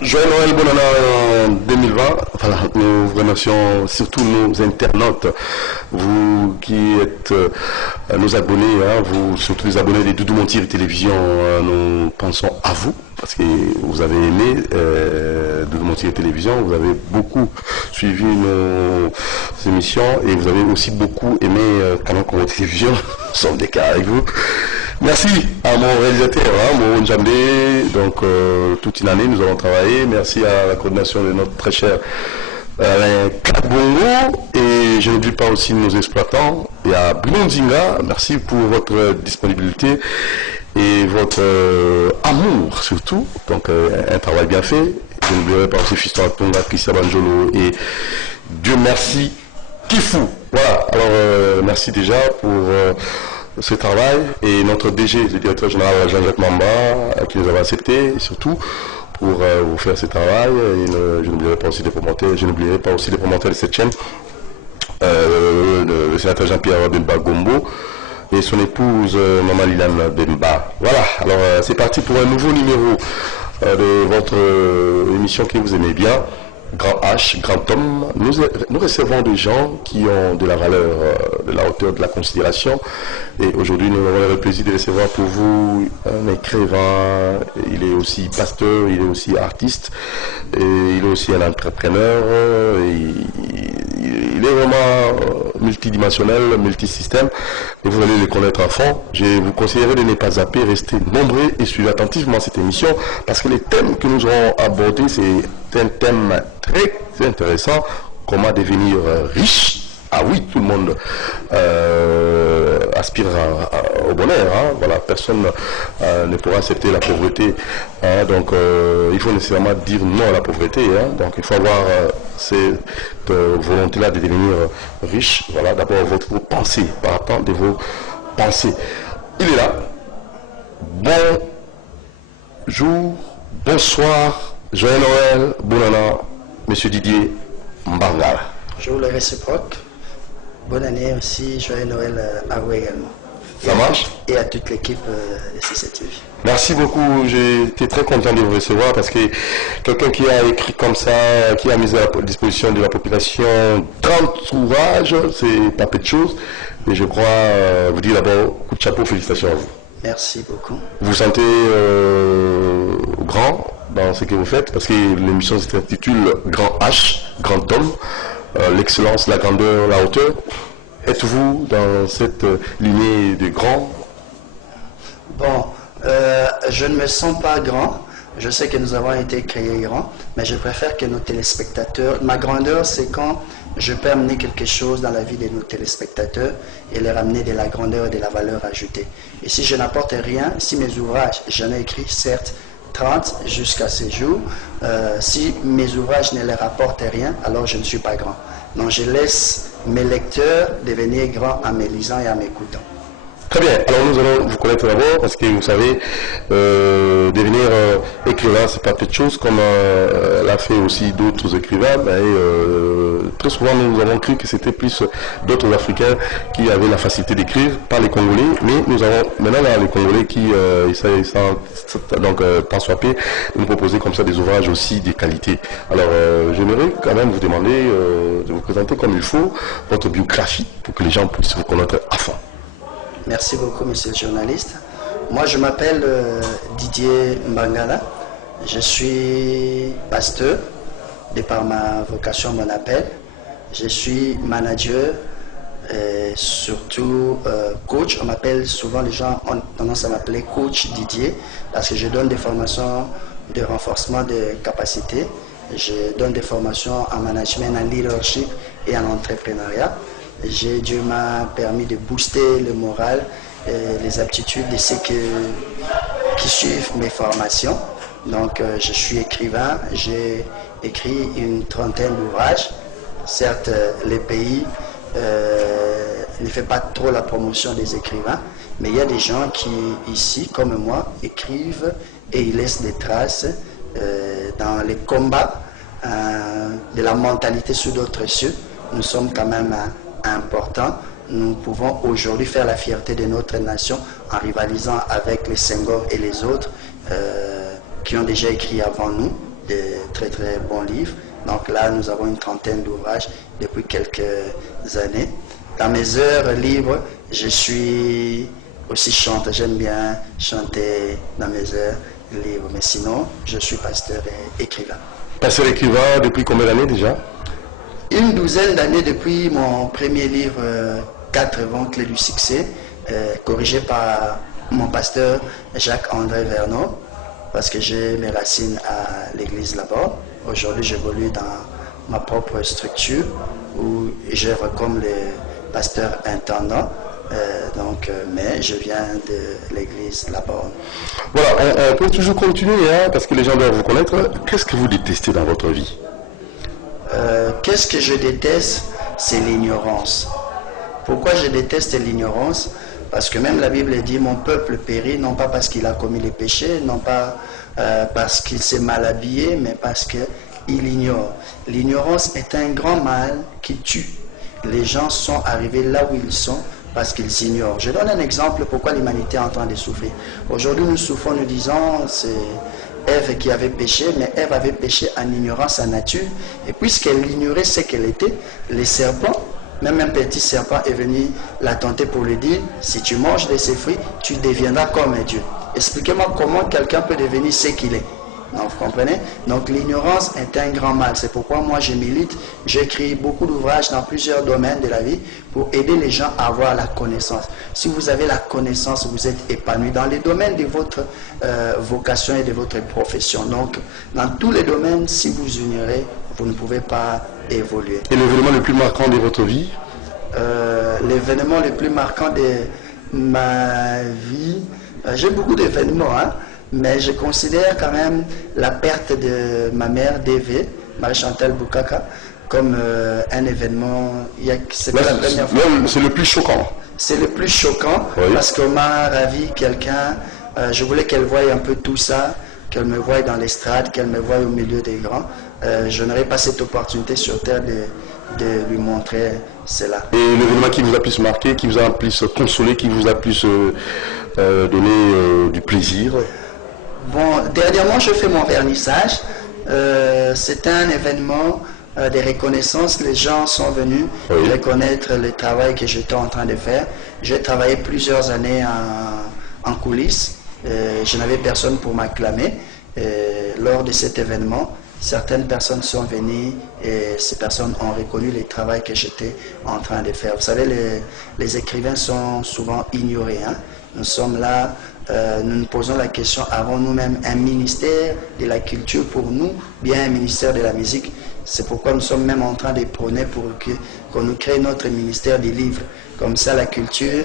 Joyeux Noël, bonne année en 2020. Voilà, nous remercions surtout nos internautes, vous qui êtes nos abonnés, hein, vous, surtout les abonnés des Doudou Montiri Télévision, nous pensons à vous, parce que vous avez aimé Doudou Montiri Télévision, vous avez beaucoup suivi nos émissions et vous avez aussi beaucoup aimé Canon Congo Télévision, nous sommes des cas avec vous. Merci à mon réalisateur, mon Njambe. Donc, toute une année, nous avons travaillé. Merci à la coordination de notre très cher Alain Kabongo. Et je n'oublie pas aussi nos exploitants. Et à Bruno Zinga, merci pour votre disponibilité et votre amour surtout. Donc, un travail bien fait. Je n'oublierai pas aussi Fiston Atonga, Christian Banjolo et Dieu merci, Kifou. Voilà, alors merci déjà pour ce travail et notre DG, le directeur général Jean-Jacques Mamba, qui nous avait accepté, et surtout pour vous faire ce travail. Et je n'oublierai pas aussi les promoteurs de cette chaîne, le sénateur Jean-Pierre Bemba Gombo et son épouse Maman Liliane Bemba. Voilà, alors c'est parti pour un nouveau numéro de votre émission que vous aimez bien. Grand H, grand homme, nous recevons des gens qui ont de la valeur, de la hauteur, de la considération. Et aujourd'hui, nous avons le plaisir de recevoir pour vous un écrivain. Il est aussi pasteur, il est aussi artiste, et il est aussi un entrepreneur. Il est vraiment multidimensionnel, multisystème. Et vous allez le connaître à fond. Je vous conseillerais de ne pas zapper, rester nombreux et suivre attentivement cette émission, parce que les thèmes que nous aurons abordés, c'est un thème très intéressant, comment devenir riche. Ah oui, tout le monde aspire au bonheur, hein. Voilà, personne ne pourra accepter la pauvreté, hein. Donc il faut nécessairement dire non à la pauvreté, hein. Donc il faut avoir cette volonté-là de devenir riche. Voilà, d'abord vos pensées, par rapport de vos pensées. Il est là. Bonjour, bonsoir, joyeux Noël, bonne année, Monsieur Didier Mbangala. Je vous le réciproque. Bonne année aussi, joyeux Noël à vous également. Ça marche? Et à toute l'équipe de CCTV. Merci beaucoup, j'étais très content de vous recevoir parce que quelqu'un qui a écrit comme ça, qui a mis à la disposition de la population 30 ouvrages, c'est pas peu de choses. Et je crois vous dire d'abord coup de chapeau, félicitations à vous. Merci beaucoup. Vous vous sentez grand dans ce que vous faites, parce que l'émission s'intitule Grand H, Grand Homme, l'excellence, la grandeur, la hauteur. Êtes-vous dans cette lignée de grands? Bon, je ne me sens pas grand. Je sais que nous avons été créés grands, mais je préfère que nos téléspectateurs... Ma grandeur, c'est quand je peux amener quelque chose dans la vie de nos téléspectateurs et leur amener de la grandeur et de la valeur ajoutée. Et si je n'apporte rien, si mes ouvrages, j'en ai écrit certes 30 jusqu'à ce jour, si mes ouvrages ne leur apportent rien, alors je ne suis pas grand. Donc je laisse mes lecteurs devenir grands en me lisant et en m'écoutant. Très bien, alors nous allons vous connaître d'abord parce que vous savez, devenir écrivain, c'est pas quelque chose comme l'a fait aussi d'autres écrivains. Très souvent nous avons cru que c'était plus d'autres Africains qui avaient la facilité d'écrire, pas les Congolais, mais nous avons maintenant là, les Congolais qui, donc tant soit peu, nous proposer comme ça des ouvrages aussi de qualité. Alors j'aimerais quand même vous demander de vous présenter comme il faut votre biographie pour que les gens puissent vous connaître à fond. Merci beaucoup, monsieur le journaliste. Moi, je m'appelle Didier Mbangala. Je suis pasteur, de par ma vocation, mon appel. Je suis manager et surtout coach. On m'appelle souvent, les gens ont tendance à m'appeler coach Didier parce que je donne des formations de renforcement de capacités. Je donne des formations en management, en leadership et en entrepreneuriat. Dieu m'a permis de booster le moral et les aptitudes de ceux qui suivent mes formations. Donc, je suis écrivain, j'ai écrit une trentaine d'ouvrages. Certes, le pays ne fait pas trop la promotion des écrivains, mais il y a des gens qui, ici, comme moi, écrivent et ils laissent des traces dans les combats de la mentalité sous d'autres cieux. Nous sommes quand même important. Nous pouvons aujourd'hui faire la fierté de notre nation en rivalisant avec les Senghor et les autres qui ont déjà écrit avant nous. de très très bons livres. Donc là, nous avons une trentaine d'ouvrages depuis quelques années. Dans mes heures libres, je suis aussi chanteur. J'aime bien chanter dans mes heures libres. Mais sinon, je suis pasteur et écrivain. Pasteur écrivain depuis combien d'années déjà? Une douzaine d'années depuis mon premier livre, 4 vents clés du succès, corrigé par mon pasteur Jacques-André Vernon, parce que j'ai mes racines à l'église là-bas. Aujourd'hui, j'évolue dans ma propre structure où j'œuvre comme le pasteur intendant. Mais je viens de l'église là-bas. Voilà, on peut toujours continuer, hein, parce que les gens doivent vous connaître. Qu'est-ce que vous détestez dans votre vie? Qu'est-ce que je déteste? C'est l'ignorance. Pourquoi je déteste l'ignorance? Parce que même la Bible dit, mon peuple périt, non pas parce qu'il a commis les péchés, non pas parce qu'il s'est mal habillé, mais parce qu'il ignore. L'ignorance est un grand mal qui tue. Les gens sont arrivés là où ils sont parce qu'ils ignorent. Je donne un exemple pourquoi l'humanité est en train de souffrir. Aujourd'hui, nous souffrons, nous disons, c'est Ève qui avait péché, mais Ève avait péché en ignorant sa nature. Et puisqu'elle ignorait ce qu'elle était, les serpents, même un petit serpent est venu la tenter pour lui dire, si tu manges de ces fruits, tu deviendras comme un Dieu. Expliquez-moi comment quelqu'un peut devenir ce qu'il est. Non, vous comprenez? Donc l'ignorance est un grand mal. C'est pourquoi moi je milite, j'écris beaucoup d'ouvrages dans plusieurs domaines de la vie pour aider les gens à avoir la connaissance. Si vous avez la connaissance, vous êtes épanoui dans les domaines de votre vocation et de votre profession. Donc dans tous les domaines, si vous ignorez, vous ne pouvez pas évoluer. Et l'événement le plus marquant de votre vie? L'événement le plus marquant de ma vie, j'ai beaucoup d'événements, hein? Mais je considère quand même la perte de ma mère, DV, Marie-Chantal Boukaka, comme un événement. C'est la première fois. C'est le plus choquant. C'est le plus choquant, oui. Parce qu'on m'a ravi quelqu'un. Je voulais qu'elle voie un peu tout ça, qu'elle me voie dans l'estrade, qu'elle me voie au milieu des grands. Je n'aurais pas cette opportunité sur Terre de lui montrer cela. Et l'événement qui vous a plus marqué, qui vous a plus consolé, qui vous a plus donné du plaisir? Bon, dernièrement, je fais mon vernissage. C'est un événement de reconnaissance. Les gens sont venus reconnaître le travail que j'étais en train de faire. J'ai travaillé plusieurs années en coulisses. Je n'avais personne pour m'acclamer. Lors de cet événement, certaines personnes sont venues et ces personnes ont reconnu le travail que j'étais en train de faire. Vous savez, les écrivains sont souvent ignorés, hein? Nous sommes là, nous nous posons la question, avons nous-mêmes un ministère de la culture pour nous, bien un ministère de la musique? C'est pourquoi nous sommes même en train de prôner pour qu'on nous crée notre ministère des livres. Comme ça, la culture,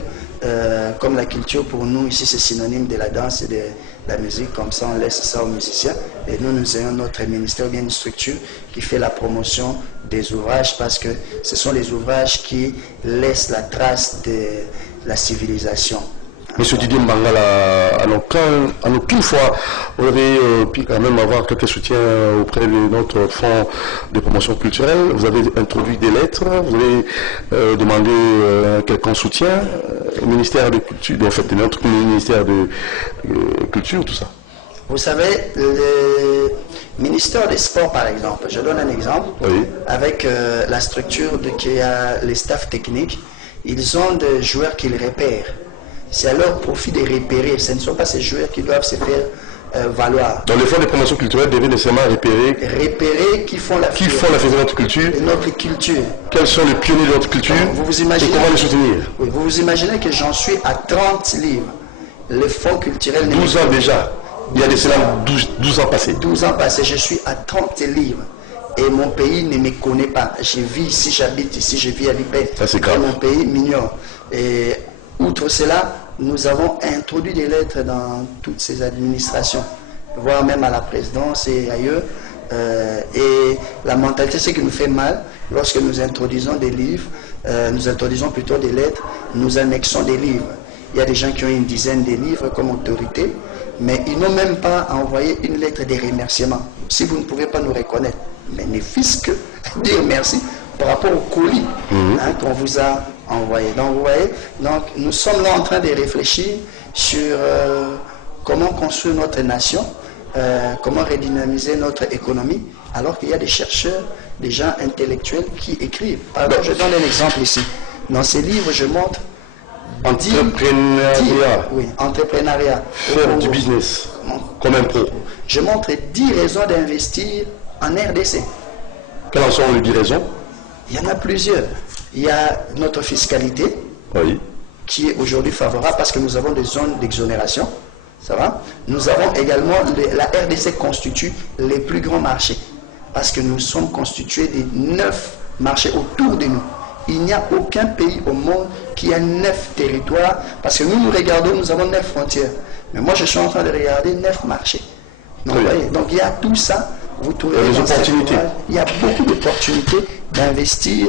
comme la culture pour nous, ici c'est synonyme de la danse et de la musique, comme ça on laisse ça aux musiciens. Et nous, nous ayons notre ministère, bien une structure qui fait la promotion des ouvrages, parce que ce sont les ouvrages qui laissent la trace de la civilisation. Monsieur Didier Mbangala, en aucune fois, vous avez pu quand même avoir quelques soutiens auprès de notre fonds de promotion culturelle. Vous avez introduit des lettres, vous avez demandé quelqu'un soutien au ministère de Culture, en fait, notre ministère de Culture, tout ça. Vous savez, le ministère des Sports, par exemple, je donne un exemple, oui. Avec la structure qui a les staffs techniques, ils ont des joueurs qu'ils repèrent. C'est à leur profit de repérer. Ce ne sont pas ces joueurs qui doivent se faire valoir. Donc les fonds de promotion culturelle devaient nécessairement repérer qui font la fête de notre culture. De notre culture. Quels sont les pionniers de notre culture? Vous vous imaginez, et comment les soutenir? Oui, vous vous imaginez que j'en suis à 30 livres. Les fonds culturels... 12 ans déjà. Il y a de cela 12 ans passés. 12 ans passés, je suis à 30 livres. Et mon pays ne me connaît pas. Je vis ici, j'habite ici, je vis à Lipet. Ça c'est grave. Mon pays m'ignore. Et outre cela, nous avons introduit des lettres dans toutes ces administrations, voire même à la présidence et ailleurs. Et la mentalité, c'est qui nous fait mal lorsque nous introduisons des livres, nous introduisons plutôt des lettres, nous annexons des livres. Il y a des gens qui ont une dizaine de livres comme autorité, mais ils n'ont même pas envoyé une lettre de remerciement. Si vous ne pouvez pas nous reconnaître, mais ne fût-ce que dire merci par rapport au colis qu'on vous a envoyé. Donc vous voyez, donc, nous sommes là en train de réfléchir sur comment construire notre nation. comment redynamiser notre économie, alors qu'il y a des chercheurs, des gens intellectuels qui écrivent. Par exemple, je donne un exemple ici. Dans ces livres, je montre entrepreneuriat. Faire du business comme un pro. Je montre 10 raisons d'investir en RDC. Quelles en sont les 10 raisons? Il y en a plusieurs. Il y a notre fiscalité, oui, qui est aujourd'hui favorable parce que nous avons des zones d'exonération. Ça va? Nous avons également, la RDC constitue les plus grands marchés parce que nous sommes constitués de 9 marchés autour de nous. Il n'y a aucun pays au monde qui a 9 territoires parce que nous regardons, nous avons 9 frontières. Mais moi, je suis en train de regarder 9 marchés. Donc, donc il y a tout ça. Vous trouvez des opportunités. Il y a beaucoup d'opportunités d'investir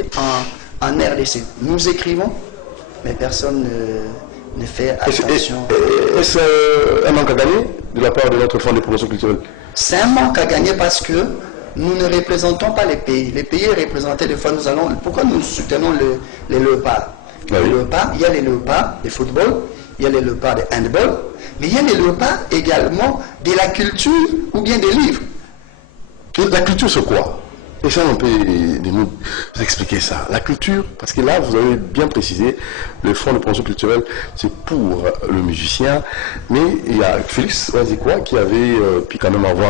en RDC. Nous écrivons, mais personne ne fait attention. Est-ce un manque à gagner de la part de notre Fonds de promotion culturelle? C'est un manque à gagner parce que nous ne représentons pas les pays. Les pays représentés, des fois, nous allons... Pourquoi nous soutenons les léopards? Les léopards, il y a les léopards de football, il y a les léopards de handball, mais il y a les léopards également de la culture ou bien des livres. La culture, c'est quoi? Essayez un peu de nous expliquer ça. La culture, parce que là, vous avez bien précisé, le fonds de promotion culturelle, c'est pour le musicien, mais il y a Félix Oazikwa qui avait pu quand même avoir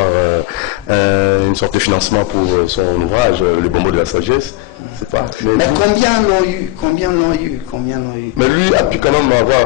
une sorte de financement pour son ouvrage, Les bonbons de la sagesse. C'est pas, mais combien l'ont eu? Combien l'ont eu? Combien l'ont eu? Mais lui a pu quand même avoir...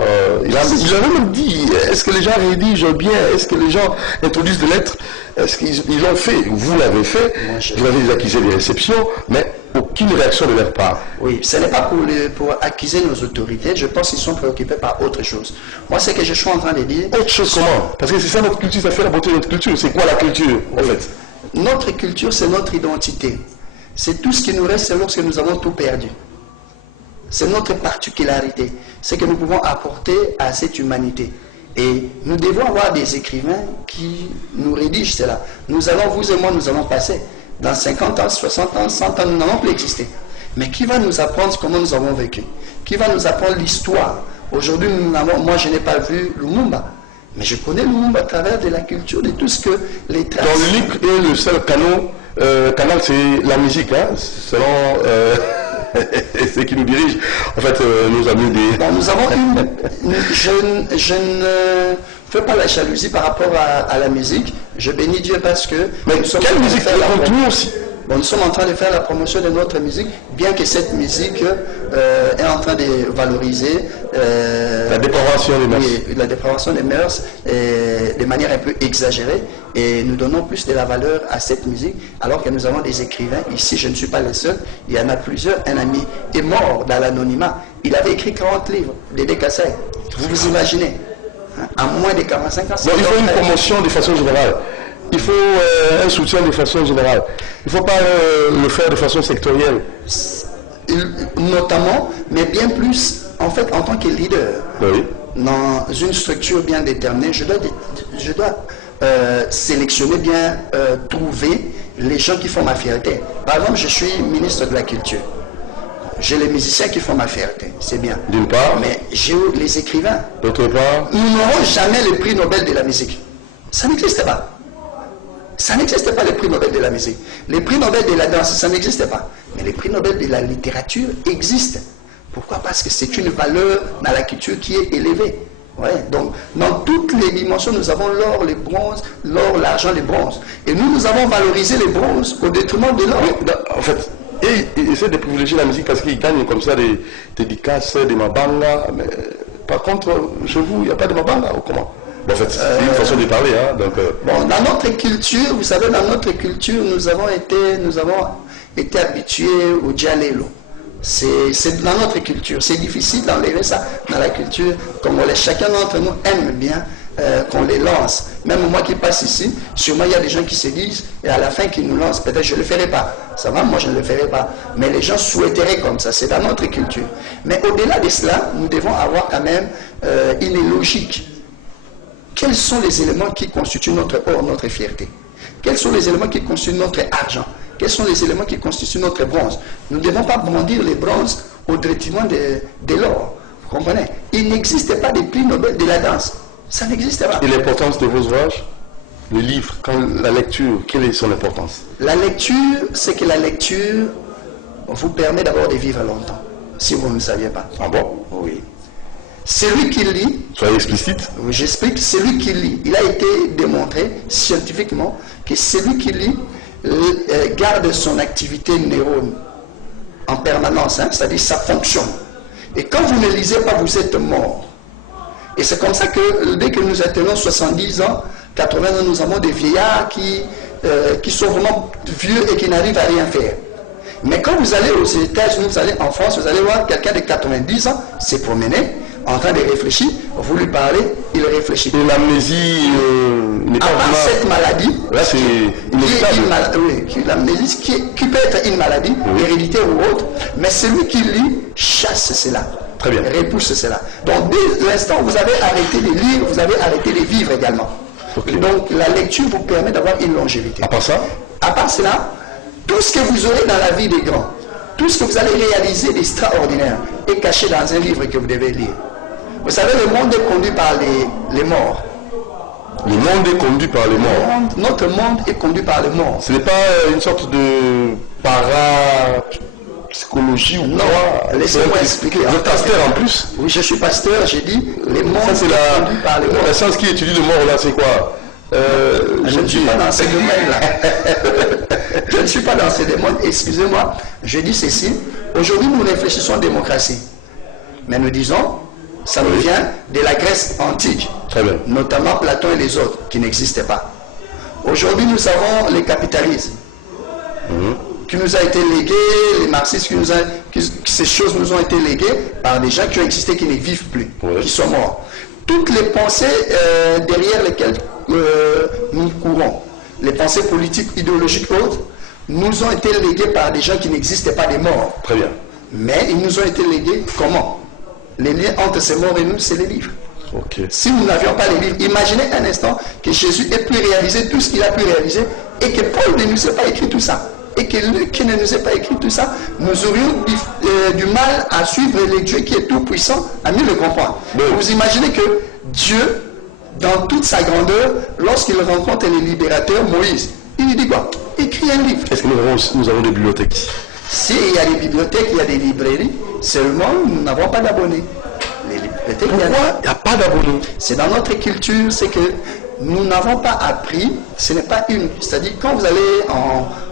il avait même dit, est-ce que les gens rédigent bien? Est-ce que les gens introduisent des lettres? Est-ce qu'ils l'ont fait? Vous l'avez fait, vous avez des accusés des réceptions, mais aucune réaction de leur part. Oui, ce n'est pas pour accuser nos autorités, je pense qu'ils sont préoccupés par autre chose. Moi, ce que je suis en train de dire... Autre chose comment? Parce que c'est ça notre culture, ça fait la beauté de notre culture. C'est quoi la culture, en fait? Notre culture, c'est notre identité. C'est tout ce qui nous reste lorsque nous avons tout perdu. C'est notre particularité. C'est que nous pouvons apporter à cette humanité. Et nous devons avoir des écrivains qui nous rédigent cela. Nous allons, vous et moi, nous allons passer. Dans 50 ans, 60 ans, 100 ans, nous n'allons plus exister. Mais qui va nous apprendre comment nous avons vécu? Qui va nous apprendre l'histoire? Aujourd'hui, moi, je n'ai pas vu Lumumba. Mais je connais Lumumba à travers de la culture, de tout ce que les traces... Dans l'unique et le seul canal, c'est la musique, hein, selon ceux qui nous dirigent. En fait, nos amis des... Bon, nous avons je ne fais pas la jalousie par rapport à la musique. Je bénis Dieu parce que... Mais quelle musique raconte nous aussi? Bon, nous sommes en train de faire la promotion de notre musique, bien que cette musique est en train de valoriser la dépravation des mœurs. Oui, la dépravation des mœurs de manière un peu exagérée. Et nous donnons plus de la valeur à cette musique, alors que nous avons des écrivains. Ici, je ne suis pas le seul. Il y en a plusieurs. Un ami est mort dans l'anonymat. Il avait écrit 40 livres, Dédé Kassaï. Vous vous imaginez, hein, à moins de 45 ans. Donc, il faut une promotion de façon générale. Il faut un soutien de façon générale. Il ne faut pas le faire de façon sectorielle. Notamment, mais bien plus, en fait, en tant que leader, oui, dans une structure bien déterminée, je dois sélectionner bien, trouver les gens qui font ma fierté. Par exemple, je suis ministre de la Culture. J'ai les musiciens qui font ma fierté, c'est bien. D'une part. Mais j'ai les écrivains. D'autre part. Nous n'aurons jamais le prix Nobel de la musique. Ça n'existe pas. Ça n'existe pas, les prix Nobel de la musique. Les prix Nobel de la danse, ça n'existe pas. Mais les prix Nobel de la littérature existent. Pourquoi? Parce que c'est une valeur dans la culture qui est élevée. Ouais, donc, dans toutes les dimensions, nous avons l'or, le bronze, l'or, l'argent, le bronze. Et nous avons valorisé le bronze au détriment de l'or. En fait, ils essaient de privilégier la musique parce qu'ils gagnent comme ça des dédicaces, des mabanga. Mais, par contre, chez vous, il n'y a pas de mabanga ou comment? En fait, c'est une façon de parler. Hein, donc, bon, dans notre culture, vous savez, dans notre culture, nous avons été habitués au djalelo. C'est dans notre culture. C'est difficile d'enlever ça dans la culture congolaise. Chacun d'entre nous aime bien qu'on les lance. Même moi qui passe ici, sûrement il y a des gens qui se disent, et à la fin qui nous lancent, peut-être je ne le ferai pas. Ça va, moi je ne le ferai pas. Mais les gens souhaiteraient comme ça. C'est dans notre culture. Mais au-delà de cela, nous devons avoir quand même une logique. Quels sont les éléments qui constituent notre or, notre fierté? Quels sont les éléments qui constituent notre argent? Quels sont les éléments qui constituent notre bronze? Nous ne devons pas brandir les bronzes au détriment de l'or. Vous comprenez? Il n'existe pas de prix Nobel de la danse. Ça n'existe pas. Et l'importance de vos ouvrages? le livre, quand la lecture, quelle est son importance? La lecture, c'est que la lecture vous permet d'abord de vivre longtemps, si vous ne saviez pas. Ah bon? Oui. Celui qui lit, Soyez explicite. j'explique, celui qui lit, il a été démontré scientifiquement que celui qui lit garde son activité neurone en permanence, hein, c'est-à-dire ça fonctionne. Et quand vous ne lisez pas, vous êtes mort. Et c'est comme ça que dès que nous atteignons 70 ans, 80 ans, nous avons des vieillards qui sont vraiment vieux et qui n'arrivent à rien faire. Mais quand vous allez aux États-Unis, vous allez en France, vous allez voir quelqu'un de 90 ans s'est promené, en train de réfléchir, vous lui parlez, il réfléchit. Et l'amnésie n'est À pas part vraiment... cette maladie, Là, c'est inévitable. l'amnésie qui peut être une maladie, héréditaire ou autre, mais celui qui lit chasse cela. Très bien. Repousse cela. Donc, dès l'instant où vous avez arrêté de lire, vous avez arrêté de vivre également. Ok. Donc, la lecture vous permet d'avoir une longévité. À part ça, À part cela, tout ce que vous aurez dans la vie des grands, tout ce que vous allez réaliser d'extraordinaire est caché dans un livre que vous devez lire. Vous savez, le monde est conduit par les morts. le monde est conduit par les morts. Notre monde est conduit par les morts. Ce n'est pas une sorte de parapsychologie ou Non, quoi. laissez-moi expliquer. Vous êtes pasteur en plus. Oui, je suis pasteur, j'ai dit, les mondes Ça, c'est sont conduits par les morts. la science qui étudie le mort, là, c'est quoi? Je ne suis pas dans ce domaine-là. Je ne suis pas dans ce domaine. Excusez-moi. Je dis ceci. Aujourd'hui, nous réfléchissons à la démocratie. Mais nous disons, ça nous vient de la Grèce antique. Très bien. Notamment Platon et les autres, qui n'existaient pas. Aujourd'hui, nous avons le capitalisme. Qui nous a été légué, les marxistes, ces choses nous ont été léguées par des gens qui ont existé, qui ne vivent plus, Oui. qui sont morts. Toutes les pensées derrière lesquelles nous courons, les pensées politiques, idéologiques autres, nous ont été léguées par des gens qui n'existaient pas, des morts. Très bien. Mais ils nous ont été légués comment? Les liens entre ces morts et nous, c'est les livres. Ok. Si nous n'avions pas les livres, imaginez un instant que Jésus ait pu réaliser tout ce qu'il a pu réaliser et que Paul ne nous ait pas écrit tout ça. Et que Luc qui ne nous ait pas écrit tout ça, nous aurions du mal à suivre le Dieu qui est tout puissant, à mieux le comprendre. Oui. Vous imaginez que Dieu, dans toute sa grandeur, lorsqu'il rencontre les libérateurs, Moïse, il lui dit quoi? Écris un livre. Est-ce que nous avons des bibliothèques ici? S'il y a des bibliothèques, il y a des librairies, seulement nous n'avons pas d'abonnés. Les bibliothèques, Pourquoi il n'y a pas d'abonnés? c'est dans notre culture, c'est que nous n'avons pas appris, ce n'est pas une. C'est-à-dire, quand vous allez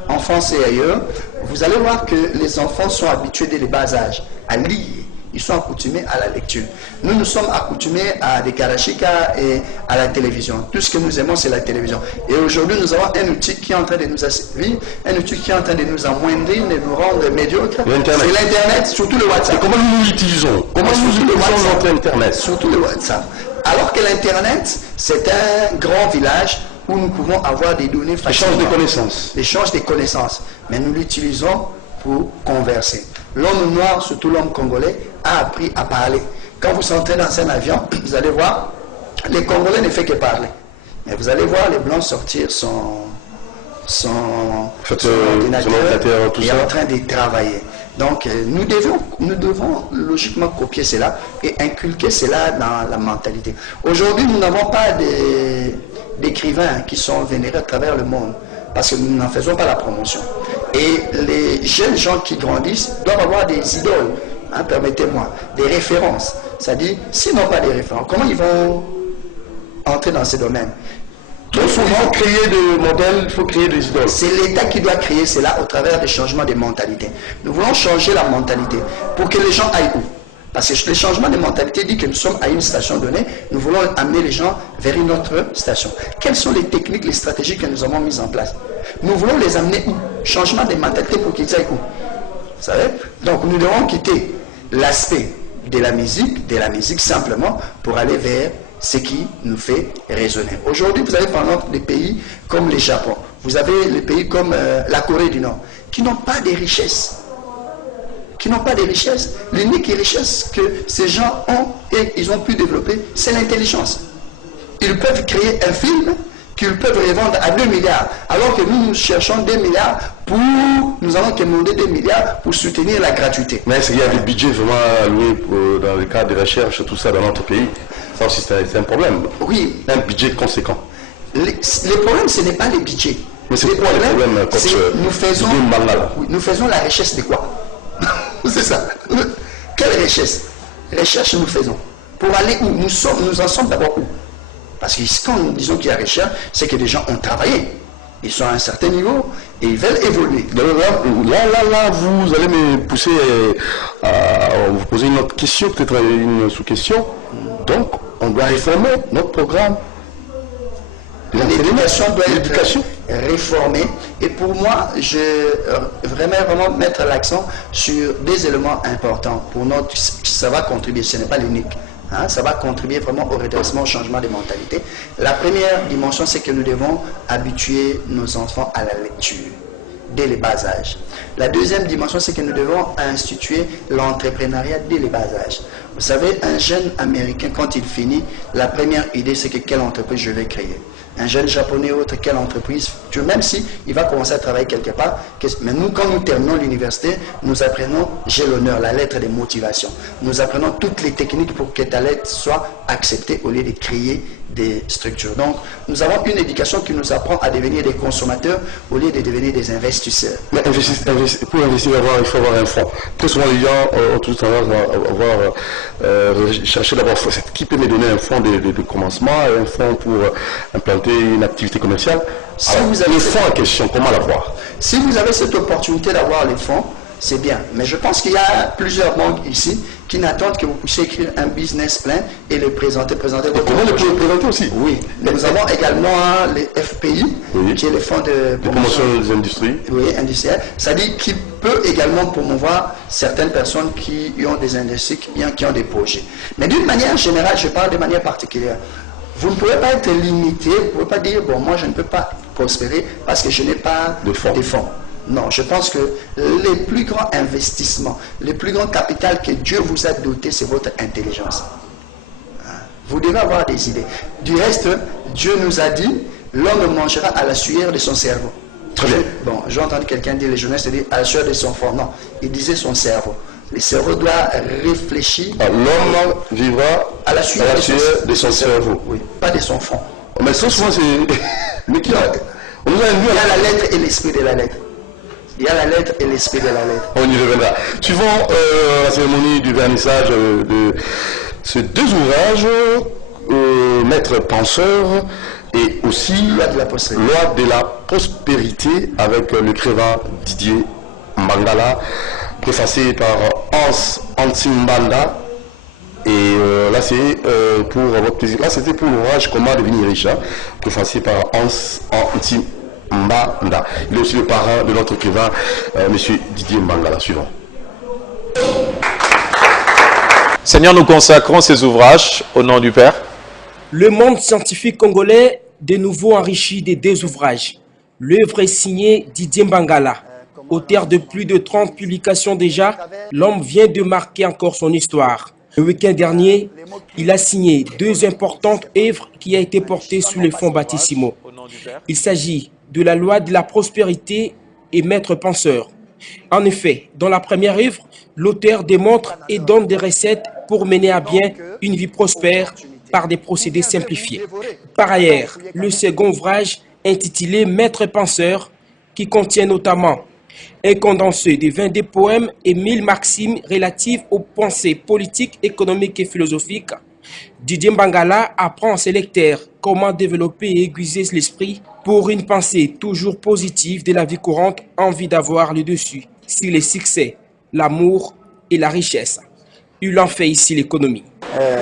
en France et ailleurs, vous allez voir que les enfants sont habitués dès le bas âge à lire. Ils sont accoutumés à la lecture. Nous, nous sommes accoutumés à des karachika et à la télévision. Tout ce que nous aimons, c'est la télévision. Et aujourd'hui, nous avons un outil qui est en train de nous asservir, un outil qui est en train de nous amoindrir, de nous rendre médiocres. L'Internet. C'est l'Internet, surtout le Et WhatsApp. comment nous l'utilisons? Comment nous Surtout le utilisons WhatsApp. notre Internet? Surtout le WhatsApp. Alors que l'Internet, c'est un grand village où nous pouvons avoir des données facilement. Échange de connaissances. L'échange des connaissances. Mais nous l'utilisons pour converser. L'homme noir, surtout l'homme congolais, a appris à parler. Quand vous entrez dans un avion, vous allez voir, les Congolais ne font que parler. Mais vous allez voir les Blancs sortir son ordinateur, tout et ça. en train de travailler. Donc, nous devons logiquement copier cela et inculquer cela dans la mentalité. Aujourd'hui, nous n'avons pas d'écrivains qui sont vénérés à travers le monde parce que nous n'en faisons pas la promotion. Et les jeunes gens qui grandissent doivent avoir des idoles, hein, permettez-moi, des références. C'est-à-dire, s'ils n'ont pas des références, comment ils vont entrer dans ces domaines? Donc, il faut créer des modèles, il faut créer des idoles. C'est l'État qui doit créer cela au travers des changements de mentalité. Nous voulons changer la mentalité pour que les gens aillent où? Parce que le changement de mentalité dit que nous sommes à une station donnée, nous voulons amener les gens vers une autre station. Quelles sont les techniques, les stratégies que nous avons mises en place? Nous voulons les amener où? Changement de mentalité pour qu'ils aillent où? Vous savez? Donc nous devons quitter l'aspect de la musique simplement pour aller vers ce qui nous fait raisonner. Aujourd'hui, vous avez par exemple des pays comme le Japon, vous avez des pays comme la Corée du Nord, qui n'ont pas de richesses. L'unique richesse que ces gens ont et ils ont pu développer, c'est l'intelligence. Ils peuvent créer un film qu'ils peuvent revendre à 2 milliards, alors que nous cherchons 2 milliards nous allons demander 2 milliards pour soutenir la gratuité. Mais est-ce qu'il y a des budgets vraiment alloués dans le cadre de recherche, tout ça dans notre pays? Ça aussi, c'est un problème. Oui, Un budget conséquent. les problèmes, ce n'est pas les budgets. Mais c'est quoi le problème, coach nous faisons la recherche de quoi? C'est ça. Quelle recherche? Recherche nous faisons. Pour aller où? Nous en sommes d'abord où? Parce que quand nous disons qu'il y a recherche, c'est que les gens ont travaillé. Ils sont à un certain niveau et ils veulent évoluer. Là, vous allez me pousser à vous poser une autre question, peut-être une sous-question. Donc, on doit réformer notre programme. L'éducation doit être réformée. Et pour moi, je vraiment mettre l'accent sur des éléments importants. Pour notre, ça va contribuer, ce n'est pas l'unique. Hein, ça va contribuer vraiment au redressement, au changement des mentalités. La première dimension, c'est que nous devons habituer nos enfants à la lecture dès les bas âges. La deuxième dimension, c'est que nous devons instituer l'entrepreneuriat dès les bas âges. Vous savez, un jeune Américain, quand il finit, la première idée, c'est que quelle entreprise je vais créer. Un jeune Japonais ou autre, quelle entreprise, même si il va commencer à travailler quelque part, mais nous, quand nous terminons l'université, nous apprenons, j'ai l'honneur, la lettre de motivation. Nous apprenons toutes les techniques pour que ta lettre soit acceptée au lieu de créer des structures. Donc, nous avons une éducation qui nous apprend à devenir des consommateurs au lieu de devenir des investisseurs. Mais pour investir, il faut avoir un fonds. Très souvent, les gens ont tout tendance à chercher d'abord qui peut me donner un fonds de commencement, un fonds pour implanter une activité commerciale. Alors, le fonds en question, comment l'avoir? Si vous avez cette opportunité d'avoir les fonds, c'est bien. Mais je pense qu'il y a plusieurs banques ici qui n'attendent que vous puissiez écrire un business plan et le présenter votre comment le présenter aussi? Oui. Nous avons également les FPI, oui, qui est le fonds de promotion des industries. Oui, industrielles. C'est-à-dire qu'il peut également promouvoir certaines personnes qui ont des industries, qui ont des projets. Mais d'une manière générale, je parle de manière particulière. Vous ne pouvez pas être limité, vous ne pouvez pas dire, bon, moi je ne peux pas prospérer parce que je n'ai pas de fonds. Non, je pense que les plus grands investissements, les plus grands capital que Dieu vous a doté, c'est votre intelligence. Vous devez avoir des idées. Du reste, Dieu nous a dit, l'homme mangera à la sueur de son cerveau. Très bien. Bon, j'ai entendu quelqu'un dire, les jeunesses disent à la sueur de son fond. Non, il disait son cerveau. Le cerveau doit réfléchir. L'homme vivra à la sueur de son cerveau. Oui, pas de son fond. Mais ça, souvent, c'est... Mais qui a... Il y a la lettre et l'esprit de la lettre. Il y a la lettre et l'esprit de la lettre. On y reviendra. Suivant la cérémonie du vernissage de ces deux ouvrages, Maître penseur et aussi Loi de la prospérité avec le l'écrivain Didier Mbangala, préfacé par Hans Antimbanda. Et là, c'est pour votre plaisir. Là, c'était pour l'ouvrage Comment devenir riche, hein, préfacé par Hans Antimbanda. Il est aussi le parrain de notre écrivain, M. Didier Mbangala. Suivant. Seigneur, nous consacrons ces ouvrages au nom du Père. Le monde scientifique congolais, de nouveau enrichi des deux ouvrages. L'œuvre est signée Didier Mbangala. Auteur de plus de 30 publications déjà, l'homme vient de marquer encore son histoire. Le week-end dernier, il a signé deux importantes œuvres qui ont été portées sous les fonds baptismaux. Il s'agit de la loi de la prospérité et Maître penseur. En effet, dans la première œuvre, l'auteur démontre et donne des recettes pour mener à bien une vie prospère par des procédés simplifiés. Par ailleurs, le second ouvrage, intitulé Maître penseur, qui contient notamment un condensé de 22 poèmes et 1000 maximes relatives aux pensées politiques, économiques et philosophiques. Didier Mbangala apprend à ses lecteurs comment développer et aiguiser l'esprit pour une pensée toujours positive de la vie courante, envie d'avoir le dessus sur les succès, l'amour et la richesse. Il en fait ici l'économie.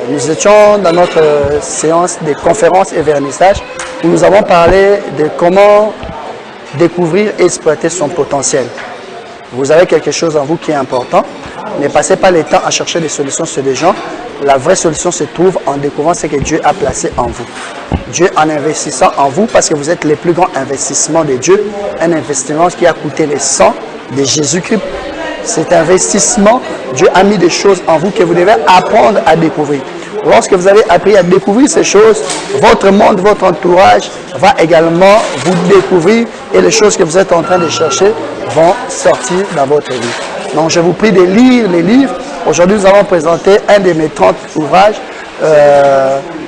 Nous étions dans notre séance de conférences et vernissage où nous avons parlé de comment découvrir et exploiter son potentiel. Vous avez quelque chose en vous qui est important. Ne passez pas le temps à chercher des solutions sur des gens. La vraie solution se trouve en découvrant ce que Dieu a placé en vous. Dieu en investissant en vous, parce que vous êtes les plus grands investissements de Dieu, un investissement qui a coûté le sang de Jésus-Christ. Cet investissement, Dieu a mis des choses en vous que vous devez apprendre à découvrir. Lorsque vous avez appris à découvrir ces choses, votre monde, votre entourage va également vous découvrir et les choses que vous êtes en train de chercher vont sortir dans votre vie. Donc je vous prie de lire les livres. Aujourd'hui, nous allons présenter un de mes 30 ouvrages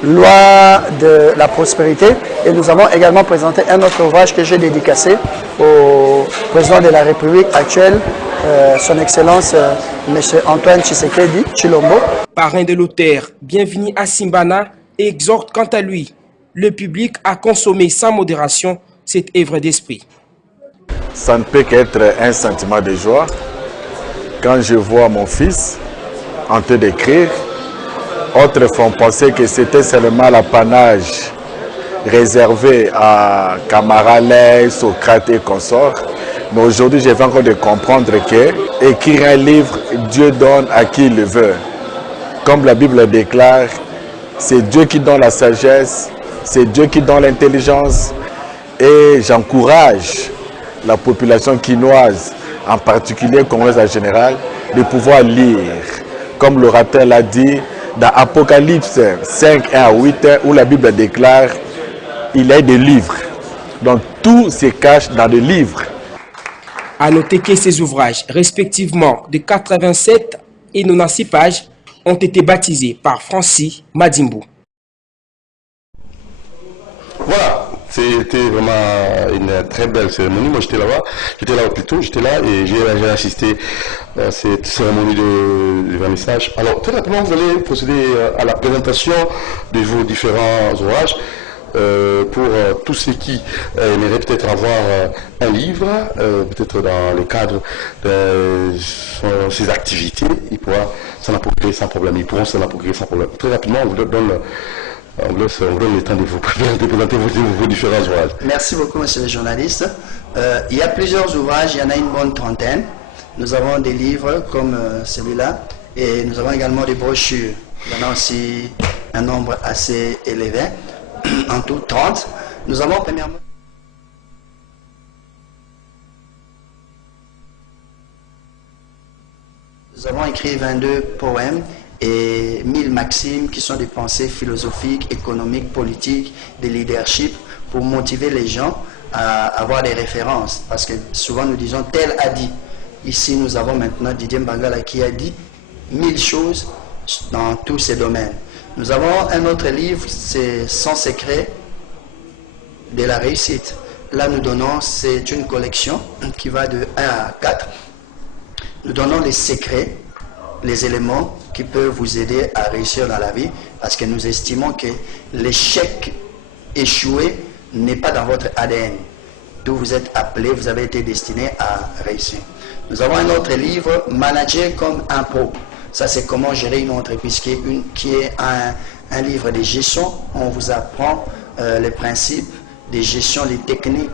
Loi de la prospérité. Et nous avons également présenté un autre ouvrage que j'ai dédicacé au président de la République actuelle, son Excellence M. Antoine Tshisekedi Tshilombo. Parrain de l'auteur, Bienvenue à Simbana, exhorte quant à lui le public à consommer sans modération cette œuvre d'esprit. Ça ne peut qu'être un sentiment de joie quand je vois mon fils en train d'écrire. Autres font penser que c'était seulement l'apanage réservé à Camaralais, Socrate et consorts. Mais aujourd'hui, j'ai encore de comprendre que écrire un livre, Dieu donne à qui il le veut. Comme la Bible déclare, c'est Dieu qui donne la sagesse, c'est Dieu qui donne l'intelligence. Et j'encourage la population quinoise, en particulier congolaise en général, de pouvoir lire. Comme l'orateur l'a dit, dans Apocalypse 5, 1 à 8, où la Bible déclare, il y a des livres. Donc tout se cache dans des livres. À noter que ces ouvrages, respectivement de 87 et 96 pages, ont été baptisés par Francis Madimbo. Voilà, c'était vraiment une très belle cérémonie. Moi j'étais là plutôt, et j'ai assisté à cette cérémonie de vernissage. Alors très rapidement, vous allez procéder à la présentation de vos différents ouvrages. Pour tous ceux qui aimeraient peut-être avoir un livre, peut-être dans le cadre de ses activités, ils pourront s'en approprier sans problème. Très rapidement, on vous donne le temps de vous présenter vos différents ouvrages. Merci beaucoup, monsieur le journaliste. Il y a plusieurs ouvrages, il y en a une bonne trentaine. Nous avons des livres comme celui-là et nous avons également des brochures. Il y en a aussi un nombre assez élevé, en tout 30. Nous avons premièrement... Nous avons écrit 22 poèmes et 1000 maximes qui sont des pensées philosophiques, économiques, politiques, de leadership pour motiver les gens à avoir des références. Parce que souvent nous disons tel a dit. Ici nous avons maintenant Didier Mbangala qui a dit 1000 choses dans tous ces domaines. Nous avons un autre livre, c'est 100 secrets de la réussite. Là nous donnons, c'est une collection qui va de 1 à 4. Nous donnons les secrets, les éléments qui peuvent vous aider à réussir dans la vie, parce que nous estimons que l'échec échoué n'est pas dans votre ADN. D'où vous êtes appelé, vous avez été destiné à réussir. Nous avons un autre livre, Manager comme un pro. Ça, c'est comment gérer une entreprise, qui est un livre de gestion. On vous apprend les principes de gestion, les techniques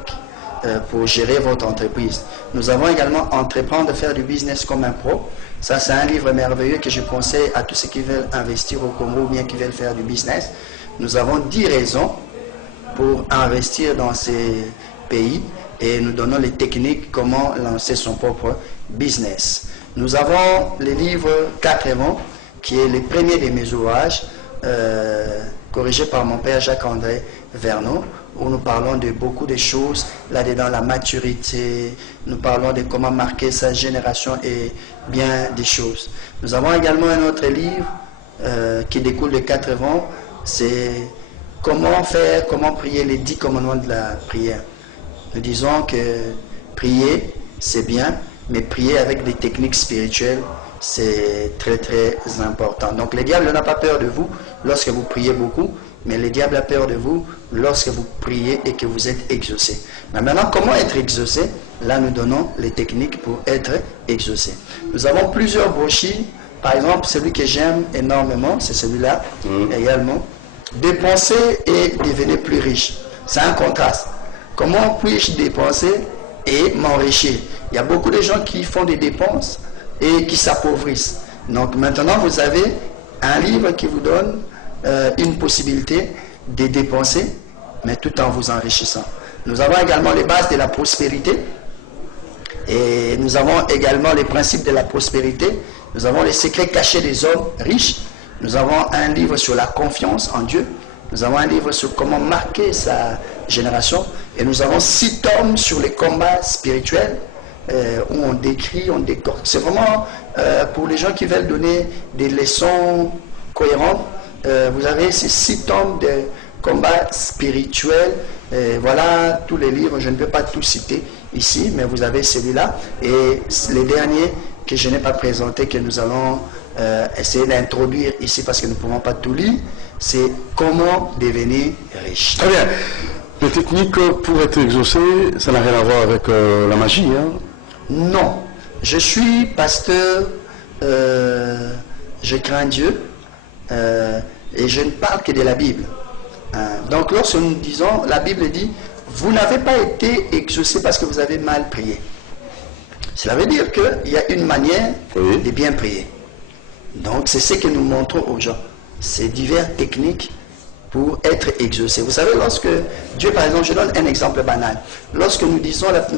pour gérer votre entreprise. Nous avons également Entreprendre, faire du business comme un pro. Ça, c'est un livre merveilleux que je conseille à tous ceux qui veulent investir au Congo ou bien qui veulent faire du business. Nous avons 10 raisons pour investir dans ces pays et nous donnons les techniques comment lancer son propre business. Nous avons le livre 4 éléments qui est le premier de mes ouvrages corrigé par mon père Jacques-André Verneau, où nous parlons de beaucoup de choses, là-dedans la maturité, nous parlons de comment marquer sa génération et bien des choses. Nous avons également un autre livre qui découle de 4 éléments, c'est comment prier les 10 commandements de la prière. Nous disons que prier, c'est bien, mais prier avec des techniques spirituelles, c'est très très important. Donc le diable n'a pas peur de vous lorsque vous priez beaucoup, mais le diable a peur de vous lorsque vous priez et que vous êtes exaucé. Mais maintenant, comment être exaucé? Là, nous donnons les techniques pour être exaucé. Nous avons plusieurs brochures. Par exemple, celui que j'aime énormément, c'est celui-là également. Dépenser et devenir plus riche. C'est un contraste. Comment puis-je dépenser et m'enrichir? Il y a beaucoup de gens qui font des dépenses et qui s'appauvrissent. Donc maintenant, vous avez un livre qui vous donne une possibilité de dépenser, mais tout en vous enrichissant. Nous avons également les bases de la prospérité et nous avons également les principes de la prospérité. Nous avons les secrets cachés des hommes riches. Nous avons un livre sur la confiance en Dieu. Nous avons un livre sur comment marquer sa génération. Et nous avons 6 tomes sur les combats spirituels où on décrit, on décortique. C'est vraiment pour les gens qui veulent donner des leçons cohérentes vous avez ces 6 tomes de combat spirituel. Voilà tous les livres, je ne peux pas tout citer ici, mais vous avez celui-là. Et les derniers que je n'ai pas présentés, que nous allons essayer d'introduire ici parce que nous ne pouvons pas tout lire, c'est comment devenir riche. Très bien. Les techniques pour être exaucé, ça n'a rien à voir avec la magie, hein? Non. Je suis pasteur, je crains Dieu, et je ne parle que de la Bible. Donc lorsque nous disons, la Bible dit, vous n'avez pas été exaucé parce que vous avez mal prié. Cela veut dire qu'il y a une manière de bien prier. Donc c'est ce que nous montrons aux gens. C'est diverses techniques pour être exaucé. Vous savez, lorsque Dieu, par exemple, je donne un exemple banal. Lorsque nous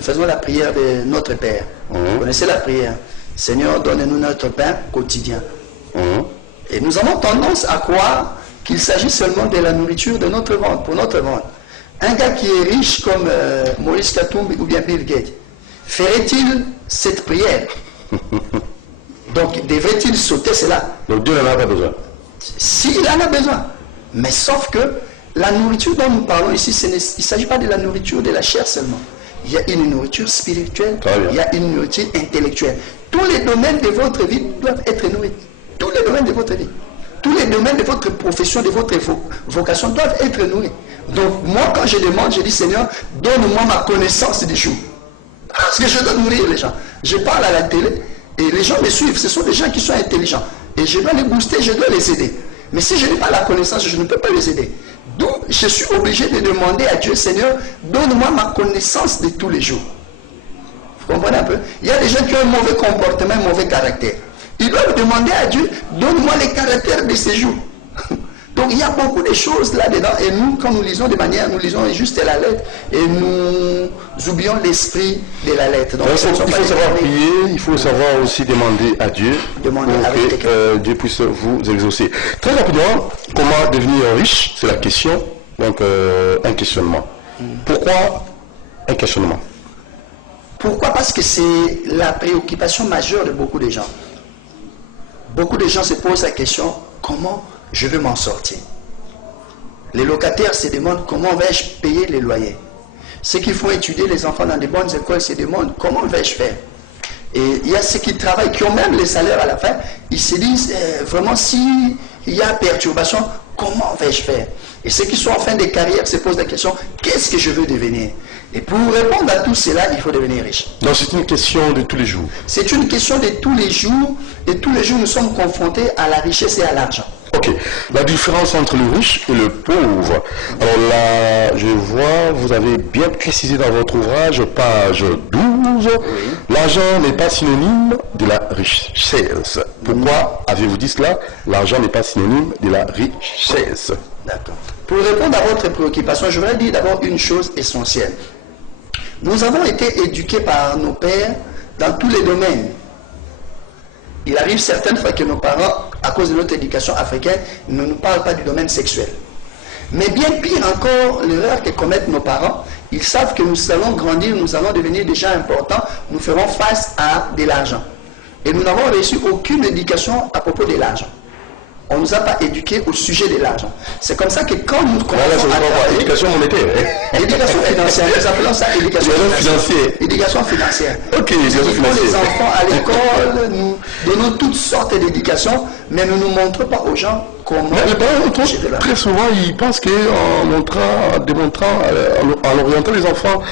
faisons la prière de notre Père, vous connaissez la prière, Seigneur, donne-nous notre pain quotidien. Et nous avons tendance à croire qu'il s'agit seulement de la nourriture de notre ventre, pour notre ventre. Un gars qui est riche comme Maurice Katumbi ou bien Bill Gates, ferait-il cette prière? Donc, devrait-il sauter cela? Donc Dieu n'en a pas besoin. S'il en a besoin. Mais sauf que la nourriture dont nous parlons ici, il ne s'agit pas de la nourriture de la chair seulement. Il y a une nourriture spirituelle, il y a une nourriture intellectuelle. Tous les domaines de votre vie doivent être nourris. Tous les domaines de votre vie. Tous les domaines de votre profession, de votre vocation doivent être nourris. Donc moi, quand je demande, je dis, Seigneur, donne-moi ma connaissance des jours. Parce que je dois nourrir les gens. Je parle à la télé et les gens me suivent. Ce sont des gens qui sont intelligents. Et je dois les booster, je dois les aider. Mais si je n'ai pas la connaissance, je ne peux pas les aider. Donc, je suis obligé de demander à Dieu, Seigneur, donne-moi ma connaissance de tous les jours. Vous comprenez un peu? Il y a des gens qui ont un mauvais comportement, un mauvais caractère. Ils doivent demander à Dieu, donne-moi les caractères de ces jours. Donc, il y a beaucoup de choses là-dedans. Et nous, quand nous lisons de manière, nous lisons juste la lettre et nous oublions l'esprit de la lettre. Donc, il faut savoir prier, il faut savoir aussi demander à Dieu pour que Dieu puisse vous exaucer. Très rapidement, comment devenir riche? C'est la question. Donc, un questionnement. Pourquoi un questionnement? Pourquoi? Parce que c'est la préoccupation majeure de beaucoup de gens. Beaucoup de gens se posent la question, comment je veux m'en sortir? Les locataires se demandent comment vais-je payer les loyers. Ceux qui font étudier les enfants dans des bonnes écoles se demandent comment vais-je faire. Et il y a ceux qui travaillent, qui ont même les salaires à la fin, ils se disent vraiment s'il y a perturbation, comment vais-je faire? Et ceux qui sont en fin de carrière se posent la question, qu'est-ce que je veux devenir? Et pour répondre à tout cela, il faut devenir riche. Donc c'est une question de tous les jours. C'est une question de tous les jours, et tous les jours nous sommes confrontés à la richesse et à l'argent. Ok. La différence entre le riche et le pauvre. Alors là, je vois, vous avez bien précisé dans votre ouvrage, page 12, l'argent n'est pas synonyme de la richesse. Pourquoi avez-vous dit cela? L'argent n'est pas synonyme de la richesse. D'accord. Pour répondre à votre préoccupation, je voudrais dire d'abord une chose essentielle. Nous avons été éduqués par nos pères dans tous les domaines. Il arrive certaines fois que nos parents, à cause de notre éducation africaine, ne nous parlent pas du domaine sexuel. Mais bien pire encore, l'erreur que commettent nos parents, ils savent que nous allons grandir, nous allons devenir des gens importants, nous ferons face à de l'argent. Et nous n'avons reçu aucune éducation à propos de l'argent. On ne nous a pas éduqués au sujet de l'argent. C'est comme ça que quand nous commençons à travailler... Éducation monétaire. Éducation financière. Nous appelons ça éducation financière. Éducation financière. Ok, éducation financière. Les enfants à l'école, nous donnons toutes sortes d'éducation, mais nous ne montrons pas aux gens comment... Mais les parents, très souvent, ils pensent qu'en démontrant, en orientant les enfants,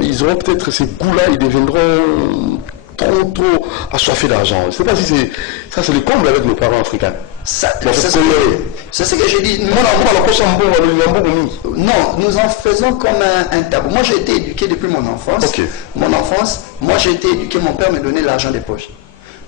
ils auront peut-être ces goûts-là, ils deviendront... trop assoiffés d'argent. Je ne sais pas si c'est... Ça, c'est le comble avec nos parents africains. C'est ce que j'ai dit. Non, nous en faisons comme un tabou. Moi, j'ai été éduqué depuis mon enfance. Okay. Mon enfance, moi, j'ai été éduqué, mon père me donnait l'argent des poches.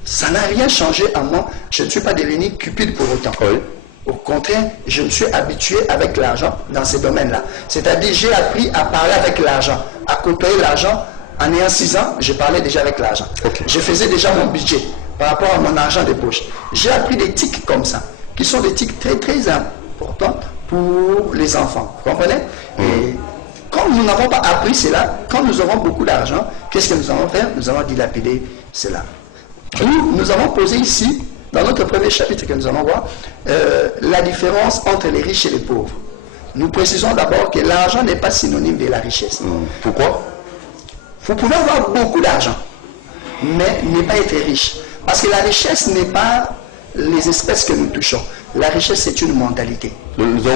Ça n'a rien changé à moi. Je ne suis pas devenu cupide pour autant. Oui. Au contraire, je me suis habitué avec l'argent dans ces domaines-là. C'est-à-dire, j'ai appris à parler avec l'argent, à côtoyer l'argent. En ayant 6 ans, je parlais déjà avec l'argent. Okay. Je faisais déjà mon budget par rapport à mon argent de poche. J'ai appris des tics comme ça, qui sont des tics très très importants pour les enfants. Vous comprenez? Et quand nous n'avons pas appris cela, quand nous aurons beaucoup d'argent, qu'est-ce que nous allons faire? Nous allons dilapider cela. Nous avons posé ici dans notre premier chapitre que nous allons voir, la différence entre les riches et les pauvres. Nous précisons d'abord que l'argent n'est pas synonyme de la richesse. Pourquoi? Vous pouvez avoir beaucoup d'argent, mais ne pas être riche. Parce que la richesse n'est pas les espèces que nous touchons. La richesse, c'est une mentalité. Au niveau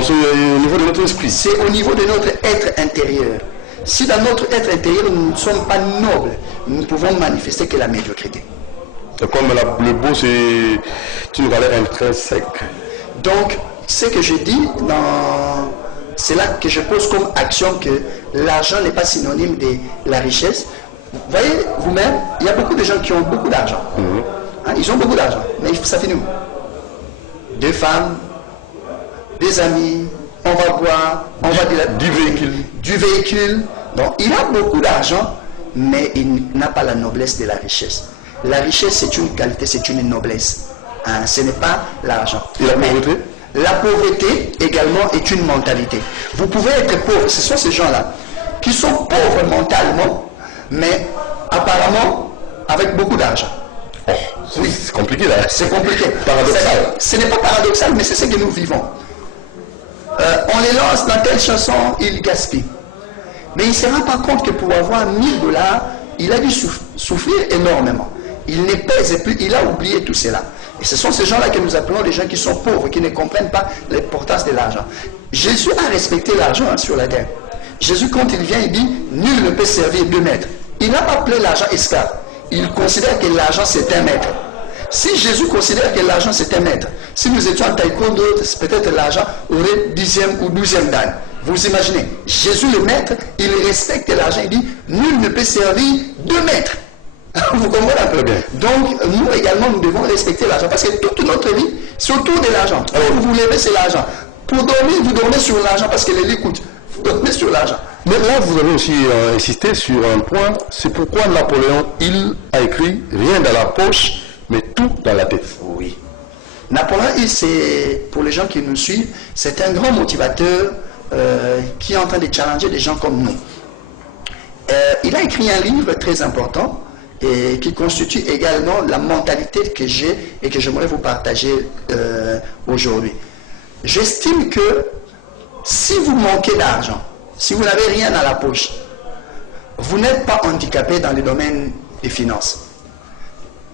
de notre esprit. C'est au niveau de notre être intérieur. Si dans notre être intérieur, nous ne sommes pas nobles, nous ne pouvons manifester que la médiocrité. Comme le beau, c'est une valeur intrinsèque. Donc, ce que je dis, c'est là que je pose comme action que l'argent n'est pas synonyme de la richesse. Vous voyez, vous-même, il y a beaucoup de gens qui ont beaucoup d'argent. Hein, ils ont beaucoup d'argent, mais ça finit où? Des femmes, des amis, on va boire, on va dire du véhicule. Du véhicule. Donc, il a beaucoup d'argent, mais il n'a pas la noblesse de la richesse. La richesse, c'est une qualité, c'est une noblesse. Hein, ce n'est pas l'argent. Et la pauvreté? La pauvreté également est une mentalité. Vous pouvez être pauvre, ce sont ces gens-là qui sont pauvres mentalement, mais apparemment avec beaucoup d'argent. Oh, oui, c'est compliqué là. C'est compliqué. Paradoxal. Ce n'est pas paradoxal, mais c'est ce que nous vivons. On les lance dans telle chanson, ils gaspillent. Mais il ne se rend pas compte que pour avoir 1000 $, il a dû souffrir énormément. Il ne pèse plus, il a oublié tout cela. Et ce sont ces gens-là que nous appelons les gens qui sont pauvres, qui ne comprennent pas l'importance de l'argent. Jésus a respecté l'argent sur la terre. Jésus, quand il vient, il dit, nul ne peut servir 2 maîtres. Il n'a pas appelé l'argent esclave. Il considère que l'argent c'est un maître. Si Jésus considère que l'argent c'est un maître, si nous étions en taekwondo, peut-être l'argent aurait 10e ou 12e dan. Vous imaginez, Jésus le maître, il respecte l'argent, il dit, nul ne peut servir 2 maîtres. Vous comprenez un peu bien. Donc, nous également, nous devons respecter l'argent. Parce que toute notre vie, c'est autour de l'argent. Alors, vous vous levez, c'est l'argent. Pour dormir, vous dormez sur l'argent parce que les lits coûtent. Vous dormez sur l'argent. Mais là, vous avez aussi insisté sur un point. C'est pourquoi Napoléon, il a écrit rien dans la poche, mais tout dans la tête. Oui. Napoléon, c'est, pour les gens qui nous suivent, c'est un grand motivateur qui est en train de challenger des gens comme nous. Il a écrit un livre très important et qui constitue également la mentalité que j'ai et que j'aimerais vous partager aujourd'hui. J'estime que si vous manquez d'argent, si vous n'avez rien dans la poche, vous n'êtes pas handicapé dans le domaine des finances.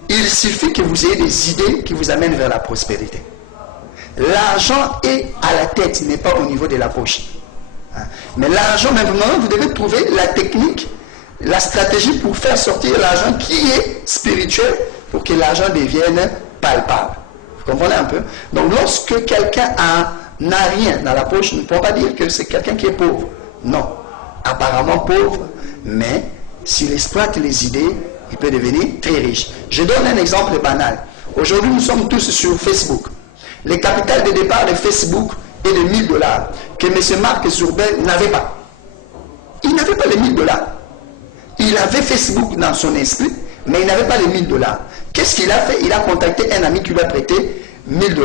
Il suffit que vous ayez des idées qui vous amènent vers la prospérité. L'argent est à la tête, il n'est pas au niveau de la poche. Mais l'argent, maintenant, vous devez trouver la technique, la stratégie pour faire sortir l'argent qui est spirituel pour que l'argent devienne palpable. Vous comprenez un peu? Donc, lorsque quelqu'un n'a rien dans la poche, ne peut pas dire que c'est quelqu'un qui est pauvre. Non. Apparemment pauvre, mais s'il exploite les idées, il peut devenir très riche. Je donne un exemple banal. Aujourd'hui, nous sommes tous sur Facebook. Le capital de départ de Facebook est de 1000 $ que M. Mark Zuckerberg n'avait pas. Il n'avait pas les 1000 $. Il avait Facebook dans son esprit, mais il n'avait pas les 1000 $. Qu'est-ce qu'il a fait? Il a contacté un ami qui lui a prêté 1000 $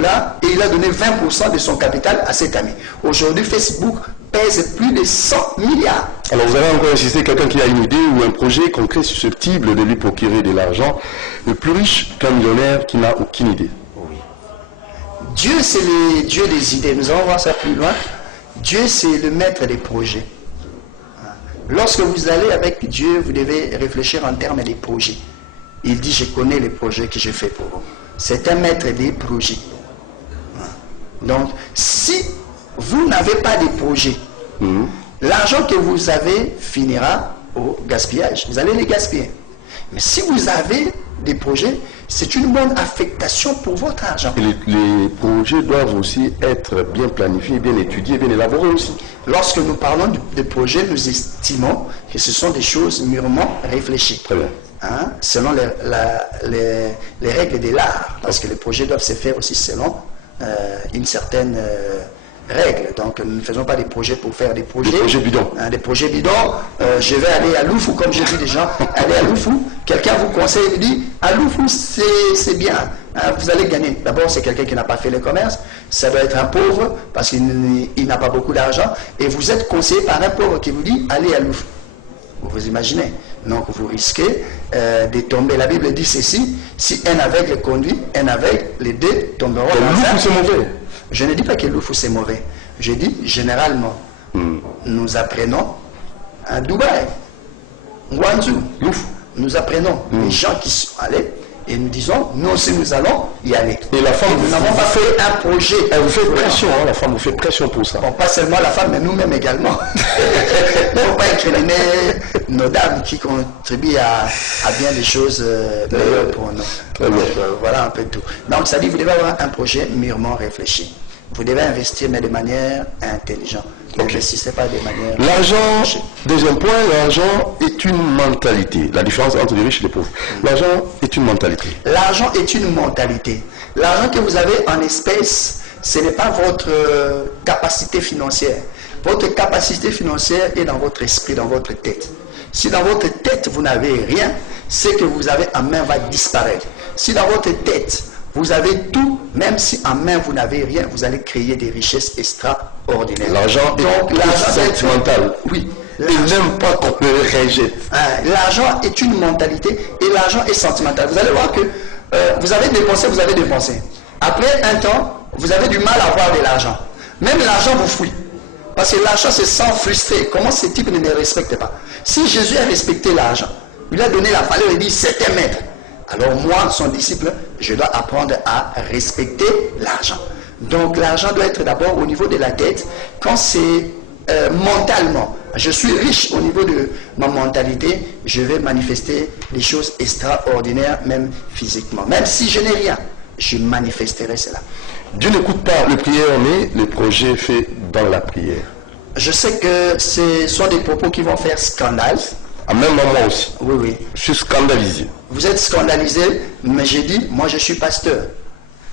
et il a donné 20% de son capital à cet ami. Aujourd'hui, Facebook pèse plus de 100 milliards. Alors vous avez encore insisté, quelqu'un qui a une idée ou un projet concret susceptible de lui procurer de l'argent, le plus riche qu'un millionnaire qui n'a aucune idée. Oui. Dieu, c'est le Dieu des idées. Nous allons voir ça plus loin. Dieu, c'est le maître des projets. Lorsque vous allez avec Dieu, vous devez réfléchir en termes des projets. Il dit, je connais les projets que j'ai faits pour vous. C'est un maître des projets. Donc, si vous n'avez pas de projets, l'argent que vous avez finira au gaspillage. Vous allez les gaspiller. Mais si vous avez des projets, c'est une bonne affectation pour votre argent. Et les projets doivent aussi être bien planifiés, bien étudiés, bien élaborés aussi. Lorsque nous parlons de projets, nous estimons que ce sont des choses mûrement réfléchies. Très bien. Hein, selon les règles de l'art, parce que les projets doivent se faire aussi selon une certaine règle. Donc nous ne faisons pas des projets pour faire des projets. Des projets bidons. Hein, des projets bidons. Je vais aller à Loufou, comme j'ai dit déjà, aller à Loufou. Quelqu'un vous conseille, vous dit, à Loufou c'est bien, hein, vous allez gagner. D'abord c'est quelqu'un qui n'a pas fait le commerce, ça doit être un pauvre, parce qu'il n'a pas beaucoup d'argent, et vous êtes conseillé par un pauvre qui vous dit, allez à Loufou. Vous imaginez? Donc vous risquez de tomber. La Bible dit ceci, si un aveugle conduit, un aveugle, les deux tomberont dans Le loup, c'est mauvais. Je ne dis pas que le fou c'est mauvais. Je dis généralement, nous apprenons à Dubaï, Guangzhou, nous apprenons les gens qui sont allés et nous disons, nous aussi nous allons y aller. Et la femme, nous n'avons pas fait un projet. Elle vous fait pression, hein, la femme vous fait pression pour ça. Bon, pas seulement la femme, mais nous-mêmes également. Il ne faut pas incriminer nos dames qui contribuent à bien des choses meilleures pour nous. Donc, voilà un peu tout. Donc ça dit, vous devez avoir un projet mûrement réfléchi. Vous devez investir, mais de manière intelligente. N'investissez pas de manière... L'argent, deuxième point, l'argent est une mentalité. La différence entre les riches et les pauvres. L'argent est une mentalité. L'argent est une mentalité. L'argent que vous avez en espèces, ce n'est pas votre capacité financière. Votre capacité financière est dans votre esprit, dans votre tête. Si dans votre tête, vous n'avez rien, ce que vous avez en main va disparaître. Si dans votre tête, vous avez tout, même si en main vous n'avez rien, vous allez créer des richesses extraordinaires. L'argent est sentimental. Oui. Il n'aime pas qu'on le rejette. L'argent est une mentalité et l'argent est sentimental. Vous allez voir que vous avez dépensé. Après un temps, vous avez du mal à avoir de l'argent. Même l'argent vous fuit. Parce que l'argent se sent frustré. Comment ce type ne le respecte pas? Si Jésus a respecté l'argent, il a donné la valeur et dit c'est un maître. Alors moi, son disciple, je dois apprendre à respecter l'argent. Donc l'argent doit être d'abord au niveau de la tête. Quand c'est mentalement, je suis riche au niveau de ma mentalité, je vais manifester des choses extraordinaires, même physiquement. Même si je n'ai rien, je manifesterai cela. Dieu n'écoute pas les prières, mais les projets faits dans la prière. Je sais que ce sont des propos qui vont faire scandale. En même moment aussi. Oui, oui. Je suis scandalisé. Vous êtes scandalisé, mais j'ai dit, moi je suis pasteur.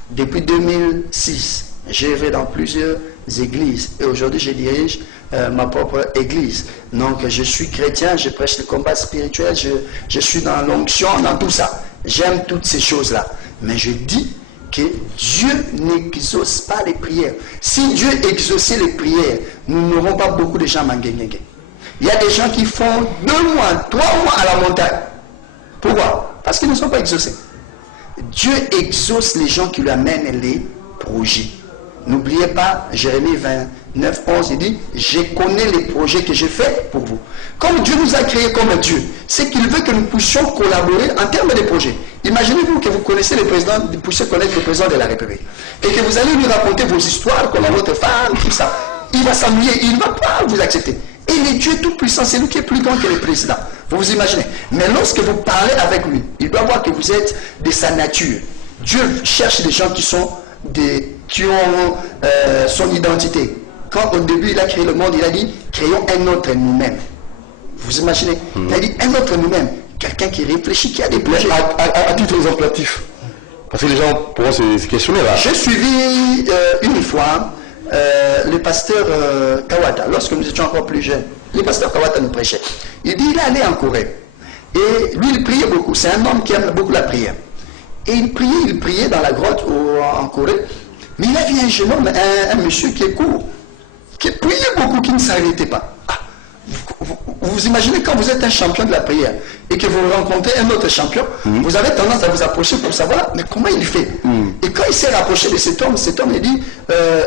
Depuis 2006, j'ai œuvré dans plusieurs églises. Et aujourd'hui, je dirige ma propre église. Donc, je suis chrétien, je prêche le combat spirituel, je suis dans l'onction, dans tout ça. J'aime toutes ces choses-là. Mais je dis que Dieu n'exauce pas les prières. Si Dieu exauçait les prières, nous n'aurons pas beaucoup de gens manguengue. Il y a des gens qui font 2 mois, 3 mois à la montagne. Pourquoi? Parce qu'ils ne sont pas exaucés. Dieu exauce les gens qui lui amènent les projets. N'oubliez pas, Jérémie 29, 11, il dit, je connais les projets que j'ai faits pour vous. Comme Dieu nous a créés comme Dieu, c'est qu'il veut que nous puissions collaborer en termes de projets. Imaginez-vous que vous connaissez le président, vous puissiez connaître le président de la République. Et que vous allez lui raconter vos histoires, comment votre femme, tout ça. Il va s'ennuyer, il ne va pas vous accepter. Et le Dieu tout-puissant, c'est lui qui est plus grand que le président. Vous vous imaginez. Mais lorsque vous parlez avec lui, il doit voir que vous êtes de sa nature. Dieu cherche des gens qui ont son identité. Quand au début il a créé le monde, il a dit, créons un autre nous-mêmes. Vous imaginez. Il a dit, un autre nous-mêmes. Quelqu'un qui réfléchit, qui a des projets. À titre exemplatif. Parce que les gens pourront se questionner là. J'ai suivi une fois le pasteur Kawata, lorsque nous étions encore plus jeunes. Le pasteur Kawata nous prêchait. Il dit, il est allé en Corée. Et lui, il priait beaucoup. C'est un homme qui aime beaucoup la prière. Et il priait dans la grotte en Corée. Mais il a vu un jeune homme, un monsieur qui est court, qui priait beaucoup, qui ne s'arrêtait pas. Vous imaginez quand vous êtes un champion de la prière et que vous rencontrez un autre champion, vous avez tendance à vous approcher pour savoir mais comment il fait. Et quand il s'est rapproché de cet homme il dit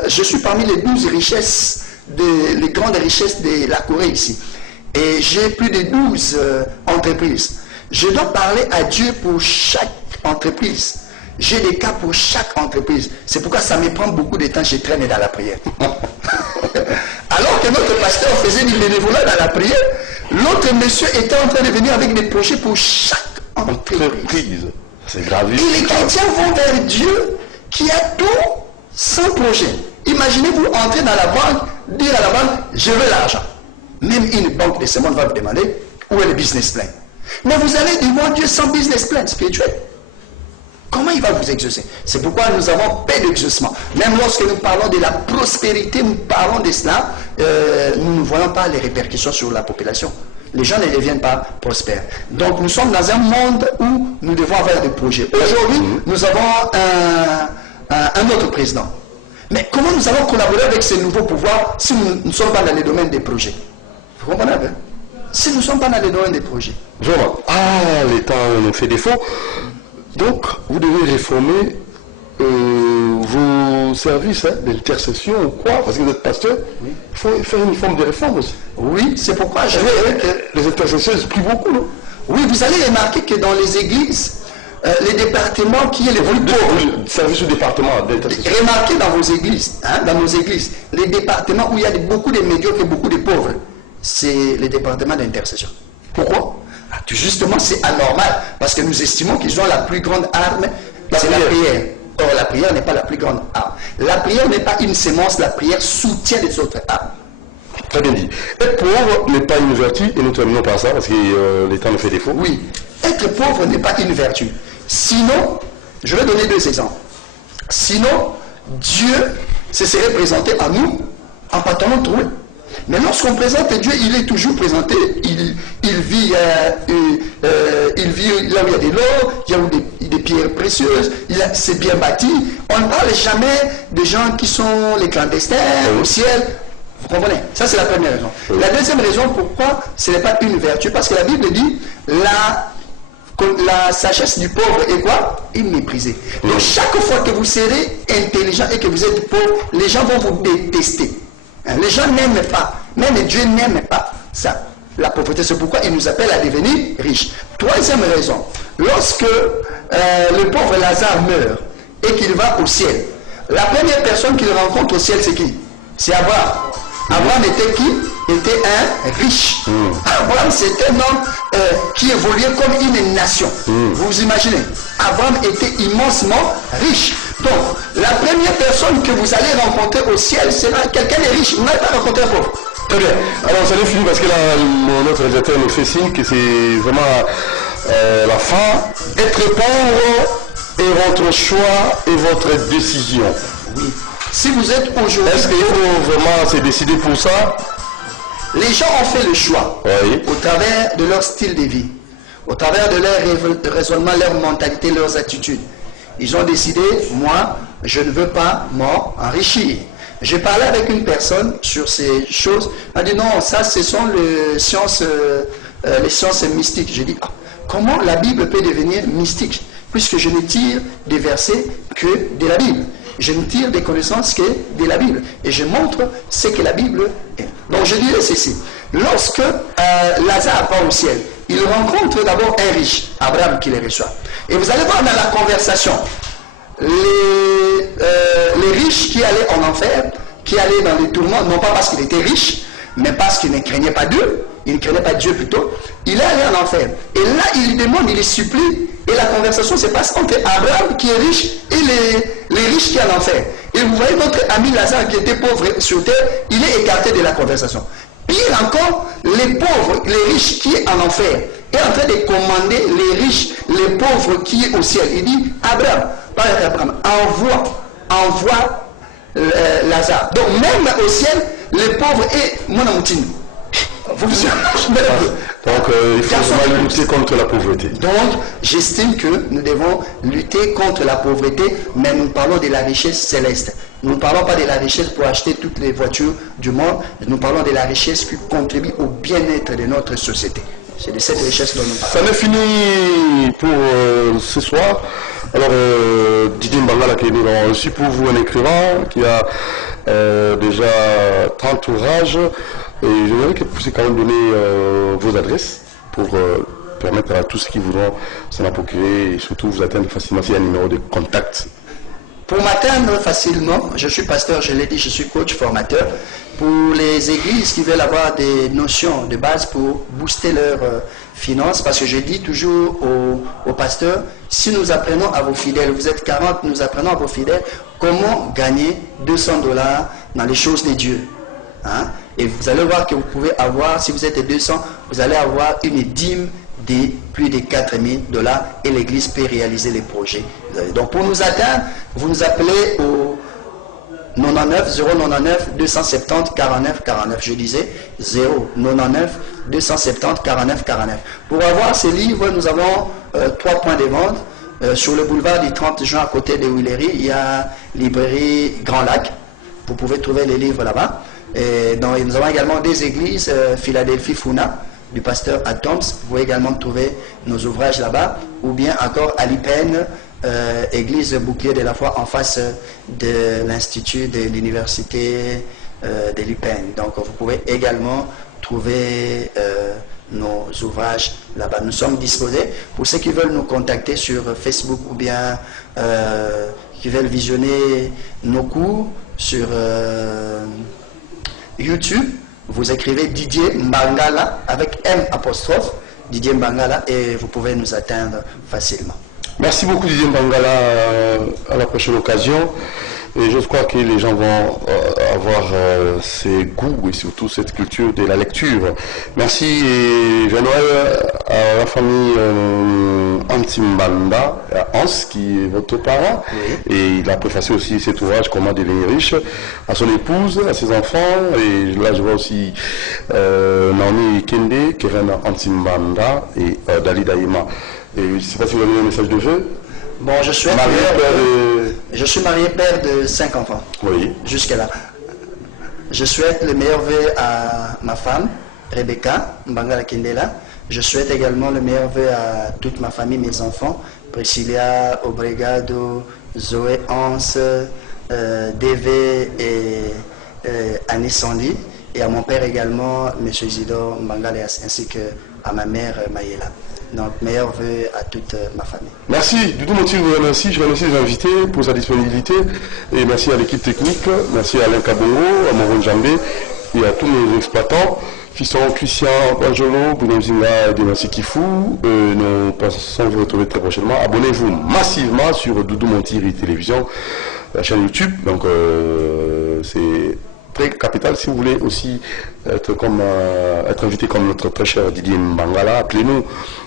je suis parmi les 12 richesses, les grandes richesses de la Corée ici. Et j'ai plus de 12 entreprises. Je dois parler à Dieu pour chaque entreprise. J'ai des cas pour chaque entreprise. C'est pourquoi ça me prend beaucoup de temps, je traîne dans la prière. Alors que notre pasteur faisait du bénévolat dans la prière, l'autre monsieur était en train de venir avec des projets pour chaque entreprise. C'est grave. Et les chrétiens vont vers Dieu qui a tout sans projet. Imaginez-vous entrer dans la banque, dire à la banque, je veux l'argent. Même une banque de ce monde va vous demander, où est le business plan? Mais vous allez devant Dieu sans business plan spirituel. Comment il va vous exaucer? C'est pourquoi nous avons peu d'exaucement. Même lorsque nous parlons de la prospérité, nous parlons de cela, nous ne voyons pas les répercussions sur la population. Les gens ne deviennent pas prospères. Donc nous sommes dans un monde où nous devons avoir des projets. Aujourd'hui, nous avons un autre président. Mais comment nous allons collaborer avec ce nouveau pouvoir si nous ne sommes pas dans les domaines des projets? Vous comprenez? si nous ne sommes pas dans les domaines des projets. Je vois. Ah, l'État nous fait défaut. Donc, vous devez réformer vos services d'intercession ou quoi, parce que vous êtes pasteur, il faut faire une forme de réforme aussi. Oui, c'est pourquoi je veux que... Les intercessions, ils prient beaucoup, non? Oui, vous allez remarquer que dans les églises, les départements qui est les plus pauvres, Service au département d'intercession. remarquez dans vos églises, dans nos églises, les départements où il y a beaucoup de médiocres et beaucoup de pauvres, c'est les départements d'intercession. Pourquoi? Justement, c'est anormal, parce que nous estimons qu'ils ont la plus grande arme, c'est la prière. Or, la prière n'est pas la plus grande arme. La prière n'est pas une sémence, la prière soutient les autres armes. Très bien dit. Être pauvre n'est pas une vertu, et nous terminons par ça, parce que l'État nous fait défaut. Oui, être pauvre n'est pas une vertu. Sinon, je vais donner 2 exemples. Sinon, Dieu se serait présenté à nous en pantalon troué. Mais lorsqu'on présente Dieu, il est toujours présenté. Il vit là où il y a de l'or, il y a des pierres précieuses, c'est bien bâti. On ne parle jamais des gens qui sont les clandestins au ciel. Vous comprenez? Ça, c'est la première raison. La deuxième raison, pourquoi ce n'est pas une vertu? Parce que la Bible dit la sagesse du pauvre est quoi? Est méprisée. Donc, chaque fois que vous serez intelligent et que vous êtes pauvre, les gens vont vous détester. Les gens n'aiment pas, même Dieu n'aime pas ça, la pauvreté. C'est pourquoi il nous appelle à devenir riches. Troisième raison, lorsque le pauvre Lazare meurt et qu'il va au ciel, la première personne qu'il rencontre au ciel, c'est qui? C'est Abraham. Abraham était qui? Était un riche. Abraham, c'était un homme qui évoluait comme une nation. Vous vous imaginez? Abraham était immensement riche. Donc, la première personne que vous allez rencontrer au ciel sera quelqu'un de riche. Vous n'allez pas rencontrer un pauvre. Très bien. Alors, ça n'est fini parce que là, notre réalisateur nous fait signe que c'est vraiment la fin. Être pauvre est votre choix et votre décision. Oui. Si vous êtes aujourd'hui... Est-ce qu'il faut vraiment se décider pour ça? Les gens ont fait le choix au travers de leur style de vie, au travers de leur raisonnement, leur mentalité, leurs attitudes. Ils ont décidé, moi, je ne veux pas m'enrichir. J'ai parlé avec une personne sur ces choses. Elle m'a dit non, ça ce sont les sciences mystiques. J'ai dit, comment la Bible peut devenir mystique? Puisque je ne tire des versets que de la Bible. Je ne tire des connaissances que de la Bible. Et je montre ce que la Bible est. Donc je dirais ceci. Lorsque Lazare va au ciel, il rencontre d'abord un riche, Abraham, qui les reçoit. Et vous allez voir dans la conversation, les riches qui allaient en enfer, qui allaient dans les tourments, non pas parce qu'il était riche, mais parce qu'il ne craignait pas Dieu, il ne craignait pas Dieu plutôt, il est allé en enfer. Et là, il demande, il supplie, et la conversation se passe entre Abraham qui est riche et les riches qui sont en enfer. Et vous voyez notre ami Lazare qui était pauvre sur terre, il est écarté de la conversation. Pire encore, les pauvres, les riches qui sont en enfer, est en train de commander les riches, les pauvres qui sont au ciel. Il dit, Abraham, envoie Lazare. Donc même au ciel, les pauvres et mon amoutine. Vous vous imaginez? Donc il faut vraiment lutter contre la pauvreté. Donc j'estime que nous devons lutter contre la pauvreté, mais nous parlons de la richesse céleste. Nous ne parlons pas de la richesse pour acheter toutes les voitures du monde, nous parlons de la richesse qui contribue au bien-être de notre société. C'est de cette richesse dont nous parlons. Ça n'est fini pour ce soir. Alors, Didier Mbangala, qui nous avons reçu pour vous un écrivain qui a déjà 30 ouvrages. Et je voudrais que vous puissiez quand même donner vos adresses pour permettre à tous ceux qui voudront s'en procurer et surtout vous atteindre facilement s'il y a un numéro de contact. Pour m'atteindre facilement, je suis pasteur, je l'ai dit, je suis coach, formateur. Pour les églises qui veulent avoir des notions de base pour booster leurs finances, parce que je dis toujours aux pasteurs, si nous apprenons à vos fidèles, vous êtes 40, nous apprenons à vos fidèles comment gagner $200 dans les choses de Dieu. Hein? Et vous allez voir que vous pouvez avoir, si vous êtes 200, vous allez avoir une dîme de plus de $4 000 et l'église peut réaliser les projets. Donc pour nous atteindre, vous nous appelez au 99 099 270 49 49. Je disais 099 270 49 49. Pour avoir ces livres, nous avons 3 points de vente. Sur le boulevard du 30 juin à côté de Huileries, il y a librairie Grand Lac. Vous pouvez trouver les livres là-bas. Et nous avons également des églises, Philadelphie, Funa, du pasteur Atoms. Vous pouvez également trouver nos ouvrages là-bas, ou bien encore à l'IPN, église bouclier de la foi en face de l'Institut de l'Université de l'IPN. Donc vous pouvez également trouver nos ouvrages là-bas. Nous sommes disposés pour ceux qui veulent nous contacter sur Facebook ou bien qui veulent visionner nos cours sur YouTube. Vous écrivez Didier Mbangala avec M apostrophe, Didier Mbangala, et vous pouvez nous atteindre facilement. Merci beaucoup Didier Mbangala, à la prochaine occasion. Et je crois que les gens vont avoir ces goûts et surtout cette culture de la lecture. Merci et Jean-Noël à la famille Antimbanda, à Hans qui est votre parent. Oui. Et il a préfacé aussi cet ouvrage Comment devenir riche, à son épouse, à ses enfants. Et là je vois aussi Naomi Kende, Keren Antimbanda et Dali Daïma. Et je ne sais pas si vous avez un message de vœux. Bon, je suis marié père de 5 enfants. Oui. Jusque-là. Je souhaite le meilleur vœu à ma femme, Rebecca Mbangala Kendela. Je souhaite également le meilleur vœu à toute ma famille, mes enfants, Priscilla, Obregado, Zoé, Hans, DV et Annie Sandy. Et à mon père également, M. Isidore Mbangala, ainsi que à ma mère, Mayela. Donc, meilleurs vœux à toute ma famille. Merci. Doudou Monti, je vous remercie. Je remercie les invités pour sa disponibilité. Et merci à l'équipe technique. Merci à Alain Kabongo, à Moron Djambé et à tous nos exploitants. Fiston, Christian, Angelo, Bounemzinga et Denasi Kifou. Nous pensons vous retrouver très prochainement. Abonnez-vous massivement sur Doudou Monti Télévision, la chaîne YouTube. Donc, c'est très capital. Si vous voulez aussi être invité comme notre très cher Didier Mbangala, appelez-nous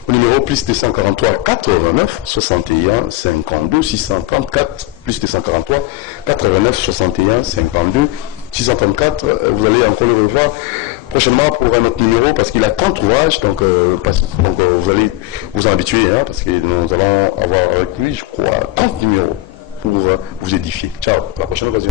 au numéro plus 243 89 61 52 634 plus 243 89 61 52 634. Vous allez encore le revoir prochainement pour un autre numéro parce qu'il a 30 ouvrages, donc vous allez vous en habituer, hein, parce que nous allons avoir avec lui, je crois, 30 numéros pour vous édifier. Ciao, à la prochaine occasion.